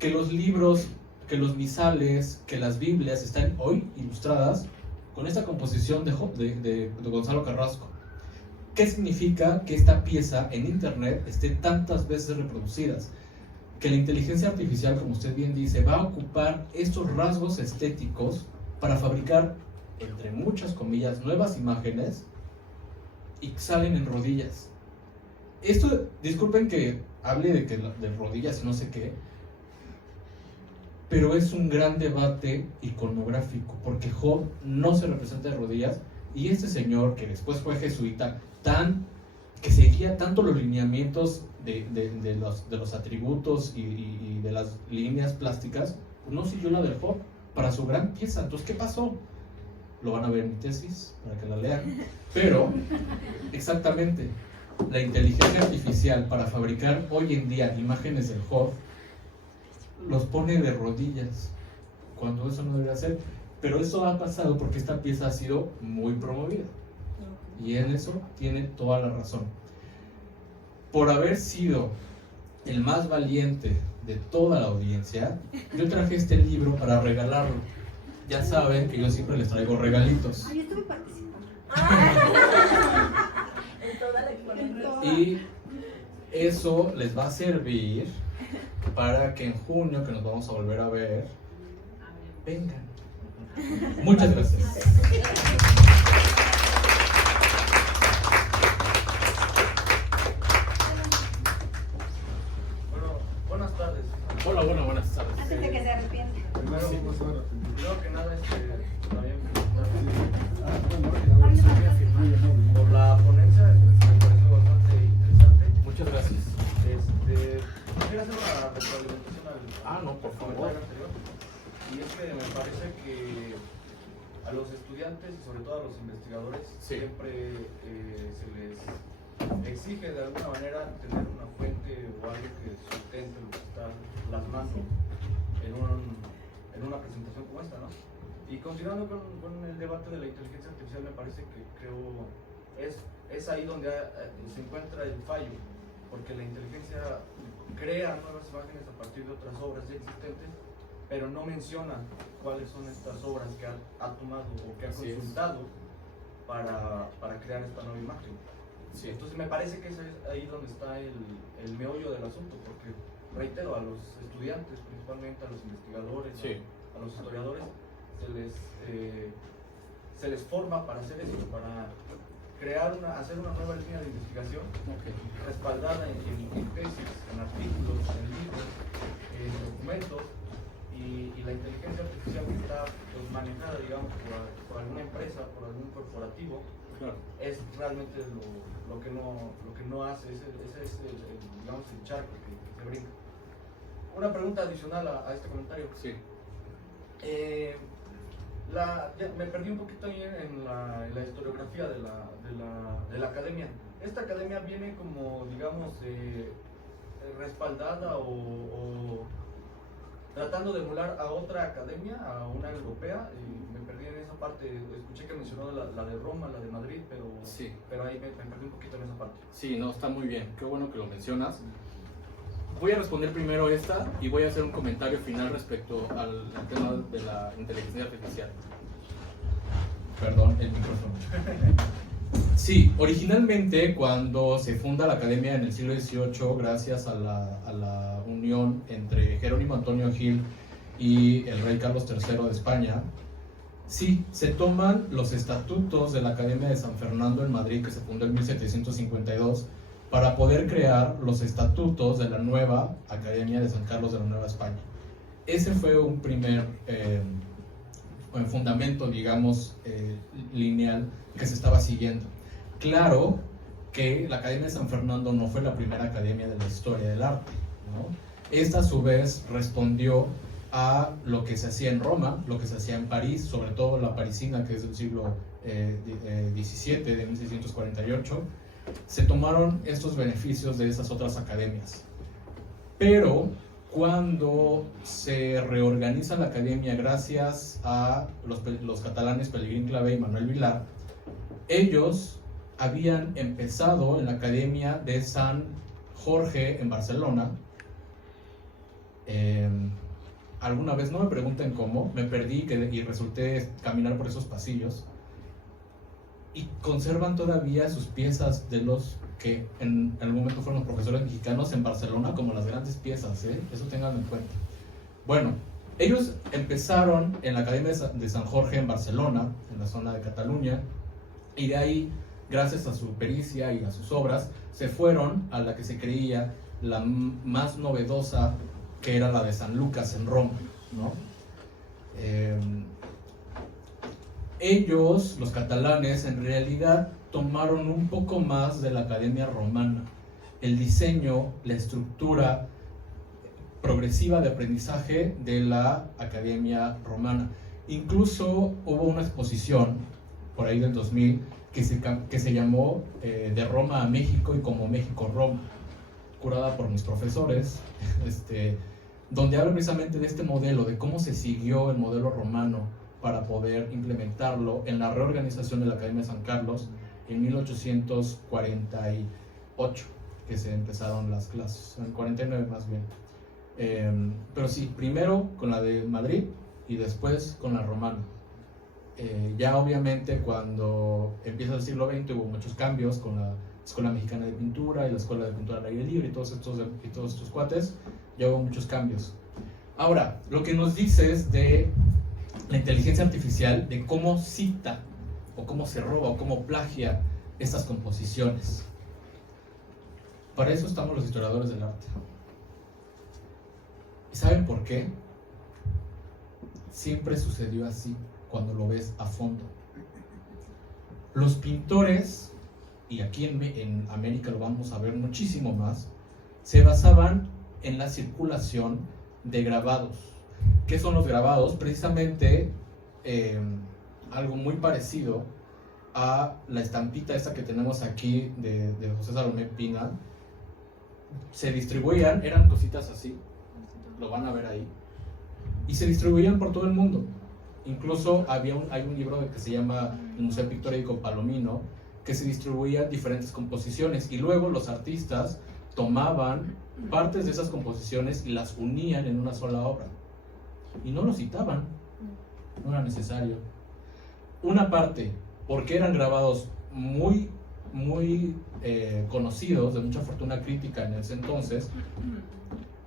que los libros, que los misales, que las Biblias están hoy ilustradas con esta composición de Gonzalo Carrasco. ¿Qué significa que esta pieza en internet esté tantas veces reproducidas? Que la inteligencia artificial, como usted bien dice, va a ocupar estos rasgos estéticos para fabricar, entre muchas comillas, nuevas imágenes y salen en rodillas. Esto, disculpen que hable de rodillas y no sé qué, pero es un gran debate iconográfico, porque Job no se representa de rodillas, y este señor, que después fue jesuita, que seguía tanto los lineamientos de los atributos y de las líneas plásticas, pues no siguió la del Job para su gran pieza. Entonces, ¿qué pasó? Lo van a ver en mi tesis para que la lean. Pero, exactamente, la inteligencia artificial para fabricar hoy en día imágenes del Job los pone de rodillas, cuando eso no debería ser. Pero eso ha pasado porque esta pieza ha sido muy promovida, y en eso tiene toda la razón. Por haber sido el más valiente de toda la audiencia, yo traje este libro para regalarlo. ya saben que yo siempre les traigo regalitos. Ay, yo estuve participando. En toda la exponencia. Y eso les va a servir para que en junio, que nos vamos a volver a ver, vengan. Muchas gracias. Bueno, buenas tardes. Hola, buenas tardes. Antes de que se arrepienta. Primero Sí. vamos a ver. Primero que nada, también Bueno, por la ponencia, me pareció bastante interesante. Muchas gracias. Quisiera hacer una retroalimentación al No, por favor. comentario anterior. Y es que me parece que a los estudiantes y sobre todo a los investigadores Sí. siempre se les exige de alguna manera tener una fuente o algo que sustente lo que está plasmando en una presentación como esta, ¿no? Y continuando con el debate de la inteligencia artificial, me parece que es ahí donde se encuentra el fallo, porque la inteligencia crea nuevas imágenes a partir de otras obras ya existentes, pero no menciona cuáles son estas obras que ha tomado o que ha Así es. consultado para crear esta nueva imagen. Sí. Entonces me parece que es ahí donde está el meollo del asunto, porque reitero, a los estudiantes, principalmente a los investigadores, Sí. a los historiadores, se les forma para hacer esto, para hacer una nueva línea de investigación respaldada en tesis, en artículos, en libros, en documentos, y la inteligencia artificial que está pues, manejada, digamos, por alguna empresa, por algún corporativo, Claro. es realmente lo que no hace, ese es digamos, el charco que se brinca. Una pregunta adicional a este comentario. Sí. Me perdí un poquito ahí en la historiografía de la academia. Esta academia viene como, digamos, respaldada o tratando de emular a otra academia, a una europea, y me perdí en esa parte. Escuché que mencionó la de Roma, la de Madrid, Sí. pero ahí me perdí un poquito en esa parte. Sí, no, está muy bien. Qué bueno que lo mencionas. Voy a responder primero esta y voy a hacer un comentario final respecto al tema de la inteligencia artificial. Perdón, el micrófono. Sí, originalmente cuando se funda la academia en el siglo XVIII, gracias a la unión entre Jerónimo Antonio Gil y el rey Carlos III de España, sí, se toman los estatutos de la Academia de San Fernando en Madrid, que se fundó en 1752, para poder crear los estatutos de la nueva Academia de San Carlos de la Nueva España. Ese fue un primer fundamento, digamos, lineal que se estaba siguiendo. Claro que la Academia de San Fernando no fue la primera academia de la historia del arte, ¿no? Esta a su vez respondió a lo que se hacía en Roma, lo que se hacía en París, sobre todo la parisina, que es del siglo XVII, de 1648. Se tomaron estos beneficios de esas otras academias. Pero cuando se reorganiza la academia gracias a los catalanes Pelegrín Clavé y Manuel Vilar, ellos habían empezado en la Academia de San Jorge en Barcelona. Alguna vez, no me pregunten cómo, me perdí y resulté caminar por esos pasillos, y conservan todavía sus piezas de los que en algún momento fueron los profesores mexicanos en Barcelona, como las grandes piezas, eso tenganlo en cuenta. Bueno, ellos empezaron en la Academia de San Jorge en Barcelona, en la zona de Cataluña, y de ahí, gracias a su pericia y a sus obras, se fueron a la que se creía la más novedosa, que era la de San Lucas en Roma, ¿no? Ellos, los catalanes, en realidad tomaron un poco más de la Academia Romana. El diseño, la estructura progresiva de aprendizaje de la Academia Romana. Incluso hubo una exposición, por ahí del 2000, que se llamó De Roma a México y como México-Roma, curada por mis profesores, donde habla precisamente de este modelo, de cómo se siguió el modelo romano para poder implementarlo en la reorganización de la Academia de San Carlos en 1848, que se empezaron las clases, en 49 más bien. Pero sí, primero con la de Madrid y después con la romana. Ya obviamente cuando empieza el siglo XX hubo muchos cambios con la Escuela Mexicana de Pintura y la Escuela de Pintura al Aire Libre y todos estos cuates, ya hubo muchos cambios. Ahora, lo que nos dices de la inteligencia artificial, de cómo cita o cómo se roba o cómo plagia estas composiciones. Para eso estamos los historiadores del arte. ¿Y saben por qué? Siempre sucedió así cuando lo ves a fondo. Los pintores, y aquí en América lo vamos a ver muchísimo más, se basaban en la circulación de grabados. ¿Qué son los grabados? Precisamente algo muy parecido a la estampita esta que tenemos aquí de José Salomé Pina. Se distribuían, eran cositas así, lo van a ver ahí, y se distribuían por todo el mundo. Incluso hay un libro que se llama El Museo Pictórico Palomino, que se distribuían diferentes composiciones, y luego los artistas tomaban partes de esas composiciones y las unían en una sola obra, y no lo citaban, no era necesario. Una parte, porque eran grabados muy conocidos, de mucha fortuna crítica en ese entonces,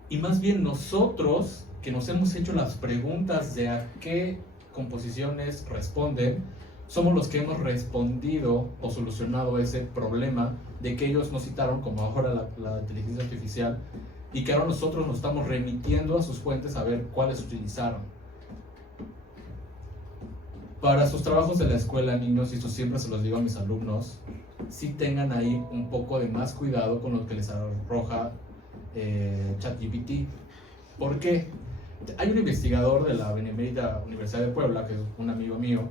y más bien nosotros, que nos hemos hecho las preguntas de a qué composiciones responden, somos los que hemos respondido o solucionado ese problema de que ellos nos citaron, como ahora la inteligencia artificial, y que ahora nosotros nos estamos remitiendo a sus fuentes a ver cuáles utilizaron. Para sus trabajos de la escuela, niños, y esto siempre se los digo a mis alumnos, sí tengan ahí un poco de más cuidado con lo que les arroja ChatGPT. ¿Por qué? Hay un investigador de la Benemérita Universidad de Puebla, que es un amigo mío,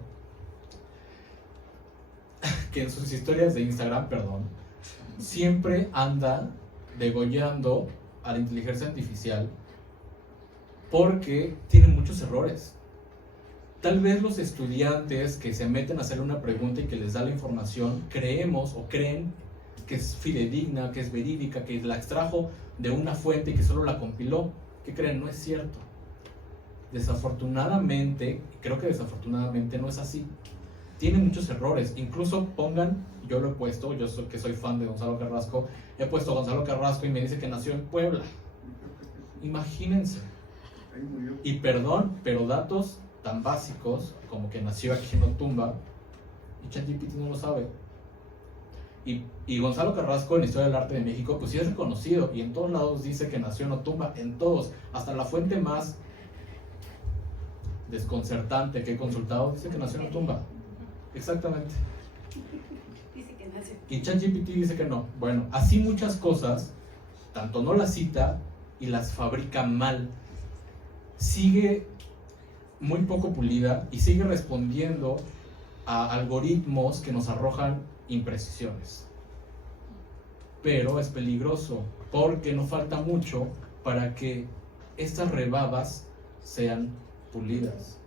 que en sus historias de Instagram, siempre anda degollando a la inteligencia artificial porque tiene muchos errores. Tal vez los estudiantes que se meten a hacer una pregunta y que les da la información, creemos o creen que es fidedigna, que es verídica, que la extrajo de una fuente y que solo la compiló. ¿Qué creen? No es cierto. Desafortunadamente, creo que desafortunadamente no es así. Tiene muchos errores. Incluso pongan, yo lo he puesto, que soy fan de Gonzalo Carrasco, he puesto Gonzalo Carrasco y me dice que nació en Puebla. Imagínense. Y perdón, pero datos tan básicos como que nació aquí en Otumba, y ChatGPT no lo sabe. Y Gonzalo Carrasco en Historia del Arte de México, pues sí es reconocido, y en todos lados dice que nació en Otumba, en todos, hasta la fuente más desconcertante que he consultado dice que nació en Otumba. Exactamente. Dice que nació. Y ChatGPT dice que no. Bueno, así muchas cosas, tanto no las cita y las fabrica mal. Sigue muy poco pulida y sigue respondiendo a algoritmos que nos arrojan imprecisiones. Pero es peligroso porque no falta mucho para que estas rebabas sean pulidas.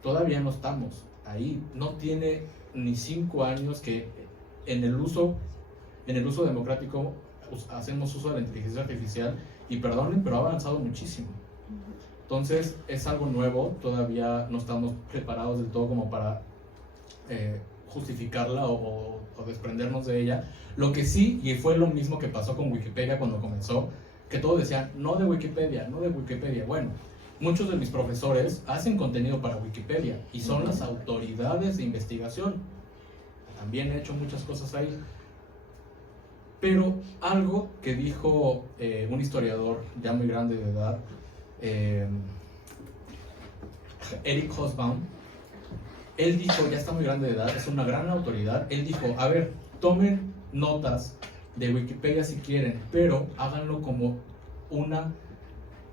Todavía no estamos ahí. No tiene ni 5 años que en el uso democrático hacemos uso de la inteligencia artificial, y perdonen, pero ha avanzado muchísimo. Entonces es algo nuevo, todavía no estamos preparados del todo como para justificarla o desprendernos de ella. Lo que sí, y fue lo mismo que pasó con Wikipedia cuando comenzó, que todos decían, no de Wikipedia, no de Wikipedia. Bueno, muchos de mis profesores hacen contenido para Wikipedia y son las autoridades de investigación. También he hecho muchas cosas ahí. Pero algo que dijo un historiador ya muy grande de edad, Eric Hobsbawm, él dijo, ya está muy grande de edad, es una gran autoridad, él dijo, a ver, tomen notas de Wikipedia si quieren, pero háganlo como una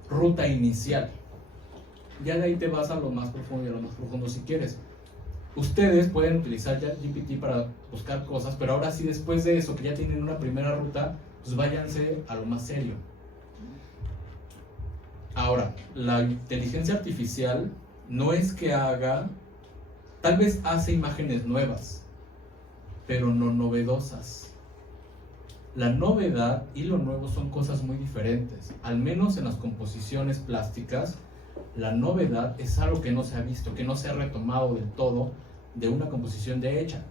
ruta inicial. Ya de ahí te vas a lo más profundo y a lo más profundo si quieres. Ustedes pueden utilizar ya GPT para buscar cosas, pero ahora sí, después de eso, que ya tienen una primera ruta, pues váyanse a lo más serio. Ahora, la inteligencia artificial no es que haga, tal vez hace imágenes nuevas, pero no novedosas. La novedad y lo nuevo son cosas muy diferentes, al menos en las composiciones plásticas. La novedad es algo que no se ha visto, que no se ha retomado del todo de una composición ya hecha.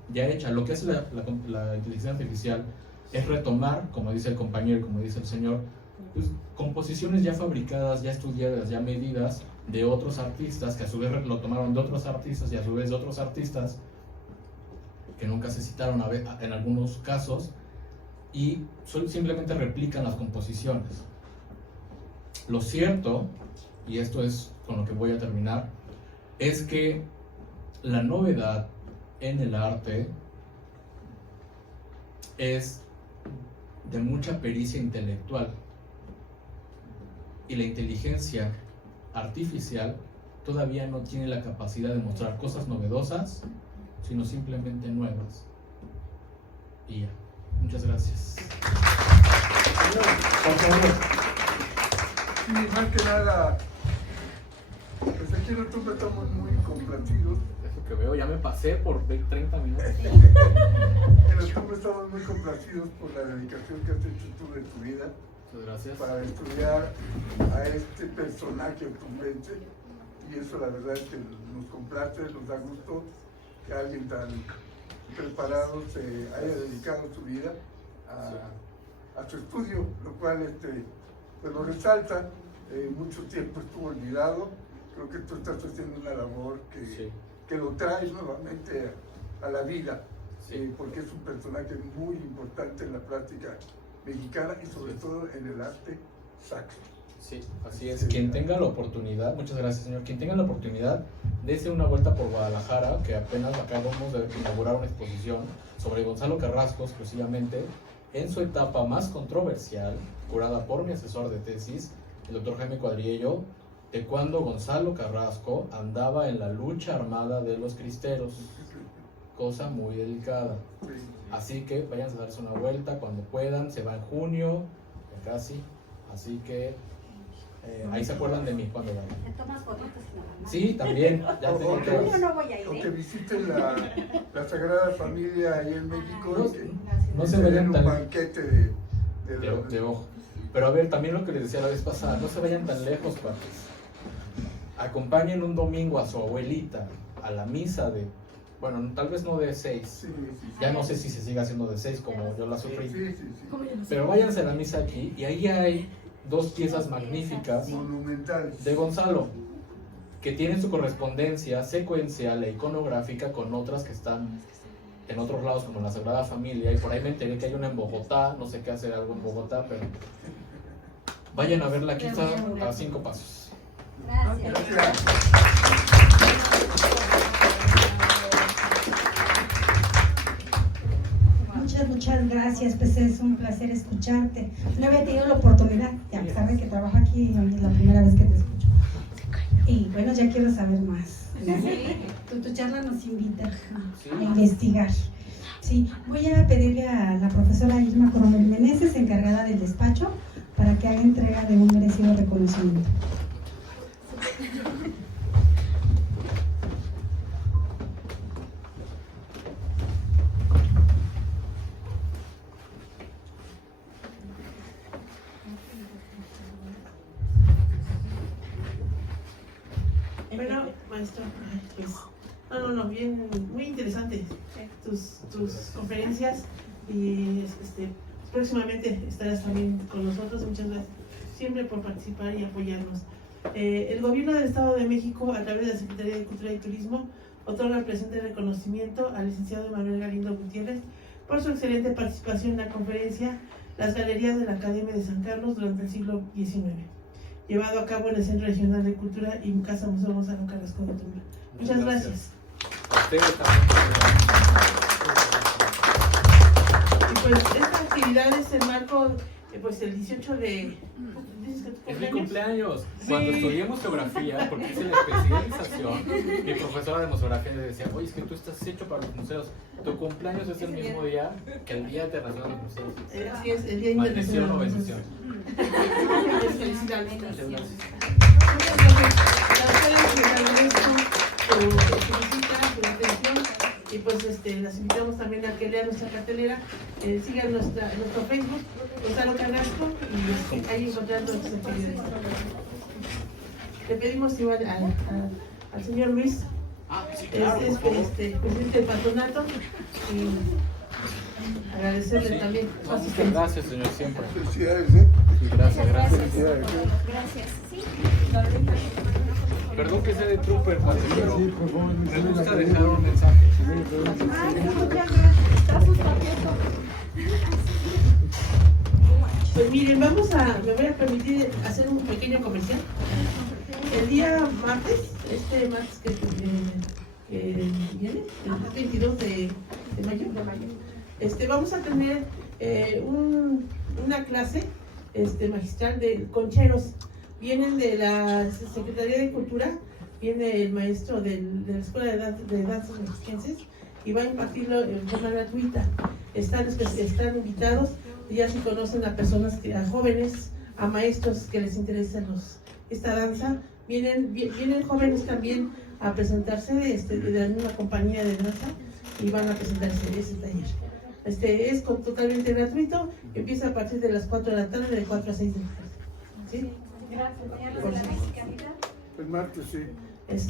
Lo que hace la inteligencia artificial es retomar, como dice el compañero, como dice el señor, pues, composiciones ya fabricadas, ya estudiadas, ya medidas de otros artistas, que a su vez lo tomaron de otros artistas y a su vez de otros artistas que nunca se citaron en algunos casos, y simplemente replican las composiciones. Lo cierto, y esto es con lo que voy a terminar, es que la novedad en el arte es de mucha pericia intelectual, y la inteligencia artificial todavía no tiene la capacidad de mostrar cosas novedosas, sino simplemente nuevas. Y ya. Muchas gracias. Por favor. Sí, más que nada, pues aquí nosotros estamos muy complacidos. Eso que veo, ya me pasé por 30 minutos. Nosotros estamos muy complacidos por la dedicación que has hecho tú de tu vida. Muchas gracias. Para estudiar a este personaje octumbrense, y eso la verdad es que nos complace, nos da gusto que alguien tan preparado se haya dedicado su vida a su estudio, lo cual pues lo resalta. Mucho tiempo estuvo olvidado. Creo que tú estás haciendo una labor que lo trae nuevamente a la vida, porque es un personaje muy importante en la plástica mexicana y sobre todo en el arte sacro. Sí, así es. Quien tenga la oportunidad, muchas gracias señor, quien tenga la oportunidad, dése una vuelta por Guadalajara, que apenas acabamos de inaugurar una exposición sobre Gonzalo Carrasco, exclusivamente, en su etapa más controversial, curada por mi asesor de tesis, el doctor Jaime Cuadriello, de cuando Gonzalo Carrasco andaba en la lucha armada de los cristeros, cosa muy delicada. Así que vayan a darse una vuelta cuando puedan, se va en junio, ya casi, así que ahí se acuerdan de mí cuando vayan. ¿Te tomas fotitos en la mano? Sí, también, ya O tengo que- que... Yo no voy a ir, O que ¿eh? visiten la Sagrada Familia ahí en México, No, y que no se den vayan un tan banquete de ojo. Pero a ver, también lo que les decía la vez pasada, no se vayan tan lejos, cuates. Acompañen un domingo a su abuelita a la misa de, bueno, tal vez no de 6, Sí, sí, ya no sé si se sigue haciendo de 6 como yo la sufrí, sí, sí. pero váyanse a la misa aquí y ahí hay 2 piezas magníficas Monumentales. de Gonzalo, que tienen su correspondencia secuencial e iconográfica con otras que están en otros lados como la Sagrada Familia, y por ahí me enteré que hay una en Bogotá, no sé qué hacer algo en Bogotá, pero vayan a verla, aquí está a 5 pasos. Gracias. Muchas gracias, pues es un placer escucharte. No había tenido la oportunidad, y a pesar de que trabajo aquí, es la primera vez que te escucho. Y bueno, ya quiero saber más, ¿no? Tu charla nos invita a investigar. Sí, voy a pedirle a la profesora Irma Coronel Meneses, encargada del despacho, para que haga entrega de un merecido reconocimiento. Bueno, maestro, pues, no, bien, muy interesante tus conferencias, y próximamente estarás también con nosotros. Muchas gracias siempre por participar y apoyarnos. El Gobierno del Estado de México, a través de la Secretaría de Cultura y Turismo, otorga el presente reconocimiento al licenciado Manuel Galindo Gutiérrez por su excelente participación en la conferencia Las Galerías de la Academia de San Carlos durante el siglo XIX, llevado a cabo en el Centro Regional de Cultura y Casa Museo Gonzalo Carrasco de Tumba. Muchas gracias. A ustedes también. Y pues esta actividad es el marco, pues el 18 de... ¿Dices que tu Es mi cumpleaños? cumpleaños. Cuando estudié museografía, porque hice la especialización, mi profesora de museografía me decía, oye, es que tú estás hecho para los museos. Tu cumpleaños es el mismo día que el Día Internacional de los Museos. Así es, el Día Maldición Internacional o de los bendición. Museos. Pues felicidades. Muchas gracias. Muchas gracias. A ustedes les agradezco su visita, su atención, y pues las invitamos también a que lean nuestra cartelera, sigan nuestro Facebook, Gonzalo Carrasco, y ahí encontrando nuestras actividades. le pedimos igual al señor Luis, presidente del patronato, y agradecerle también su Muchas asistencia. gracias, señor, siempre. Felicidades, ¿eh? Sí, gracias, gracias. Felicidades. Gracias. Sí. Perdón que sea de trooper, padre, pero Sí, por favor, me gusta dejar un mensaje. Ay, muchas gracias. Está asustadito. Pues miren, me voy a permitir hacer un pequeño comercial. El día martes, este martes que viene, el 22 de mayo, vamos a tener una clase magistral de concheros. Vienen de la Secretaría de Cultura, viene el maestro de la Escuela de Danzas Mexiquenses y va a impartirlo en forma gratuita. Están invitados, ya si conocen a personas, a jóvenes, a maestros que les interesa esta danza. Vienen jóvenes también a presentarse de una compañía de danza y van a presentarse en ese taller. Es totalmente gratuito, empieza a partir de las 4 de la tarde, de 4 a 6 de la tarde. ¿Sí? Gracias, señora de la mexicanidad. El martes, sí.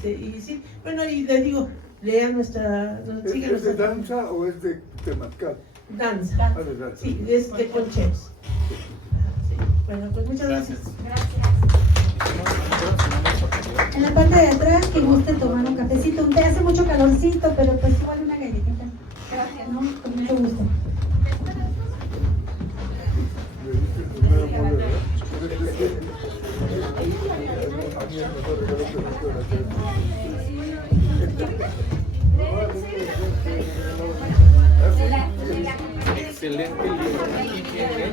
Y sí, bueno, y le digo, lean nuestra... ¿Es de danza o es de temazcal? Danza. Ah, de danza. Sí, es de concheros. Sí. Bueno, pues muchas gracias. En la parte de atrás, que guste tomar un cafecito, un té, hace mucho calorcito, pero pues igual una galletita. Gracias, ¿no? Con mucho gusto. Le diste el primero mole, ¿verdad? A mí es mejor regalo que me pueda hacer. Excelente libro. Aquí viene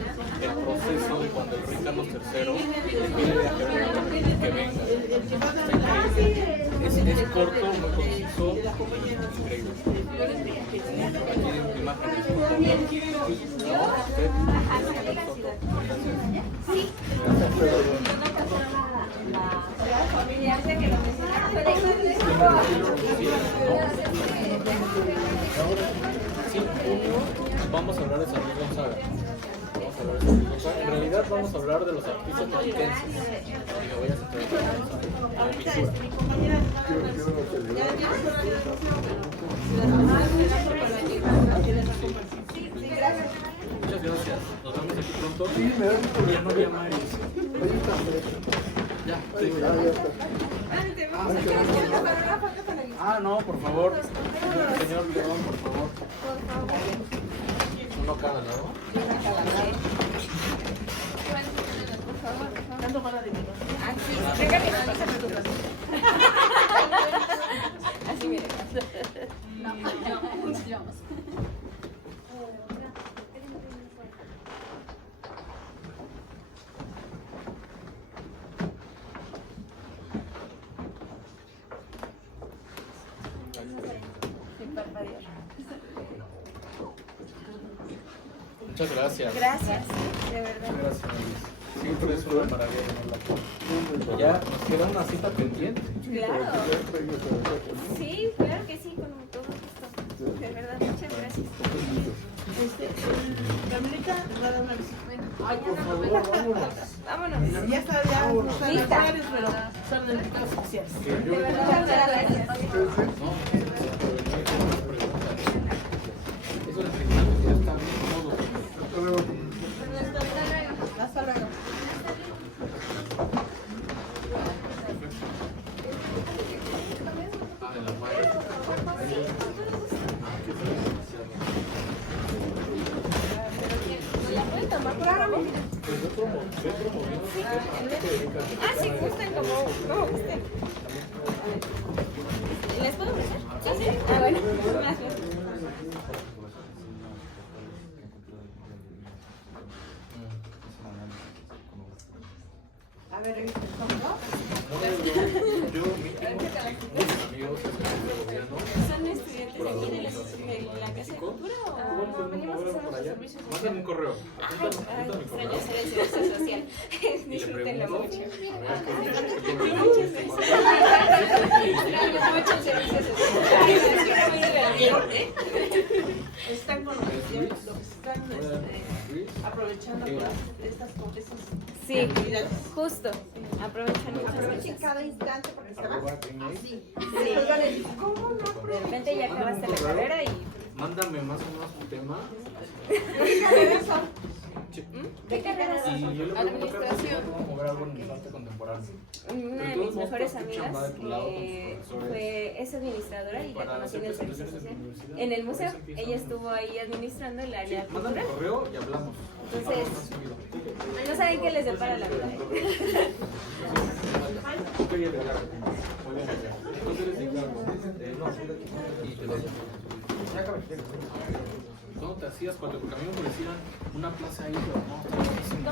el proceso de cuando el rey Carlos III le pide a Fernando que venga. Es corto, muy conciso, increíble. Tienen imágenes. Sí. La familiar de que lo Vamos a hablar de San Luis Gonzaga. En realidad vamos a hablar de los artistas mexiquenses. Y me voy a centrar en la pintura. Quiero una celebrar. Muchas gracias. Nos vemos aquí pronto. Sí, me da mucho Ya no había Maris. Ahí está. Ya, Sí, estoy ya está. Ah, no, por favor. Señor León, por favor. Uno cada lado. Tanto para de Así mire. No, vamos. Muchas gracias. Gracias, de verdad. Gracias, Luis. Siempre es una maravilla tenerla. Ya nos queda una cita pendiente. Claro. Sí, claro que sí, con todo gusto. De verdad, muchas gracias. Carmelita va a dar una visita. Ay, por favor, vámonos. Ya está, ya no están las Lista. flores, pero son de invitados oficiales. De verdad, muchas gracias. No, eso es genial, ya está bien todo. Hasta luego. Hasta luego. Ah, de la madre. ¿La pueden tomar? Claro. Ah, si gustan, como gusten. ¿Les puedo ofrecer? Sí, sí. Ah, bueno. Gracias. A ver, revisa, ¿cómo? Yo, mis amigos de gobierno, ¿Son estudiantes de la Casa de Cultura o venimos a hacer nuestros servicios mándame un sociales? correo. Ay, Apúntame mi extraño correo. hacer el servicio social. Y le Disfrútenlo pregunto. mucho. A ver qué Extraño mucho el servicio social. Ay, es que muy divertido. Están con lo que están aprovechando por estas Sí, actividades. justo. Aprovechan mucho. Aprovechen cada instante porque se va así. Sí. Después van a decir, ¿cómo no De aproveché? repente ya acabaste la carrera y Mándame más o menos un tema. ¿qué carrera Y yo le pregunto a Carlos si Administración. podemos mover algo en el arte contemporáneo. Una de Pero mis todos mejores modos, chamba amigas de tu lado con tus profesores. es administradora y la Para conocí hacer en el servicio presentaciones social. en la universidad. En el Por museo, eso empiezan. ella estuvo ahí administrando el área Mándame cultural. correo y hablamos. Entonces, Hablamos más seguido. No saben qué les depara la vida. Tú querías llegar. Muy bien. Entonces eres Ricardo. No, y te lo digo. Ya acabé. ¿Cómo te hacías? Porque a mí me parecía una plaza ahí, pero no,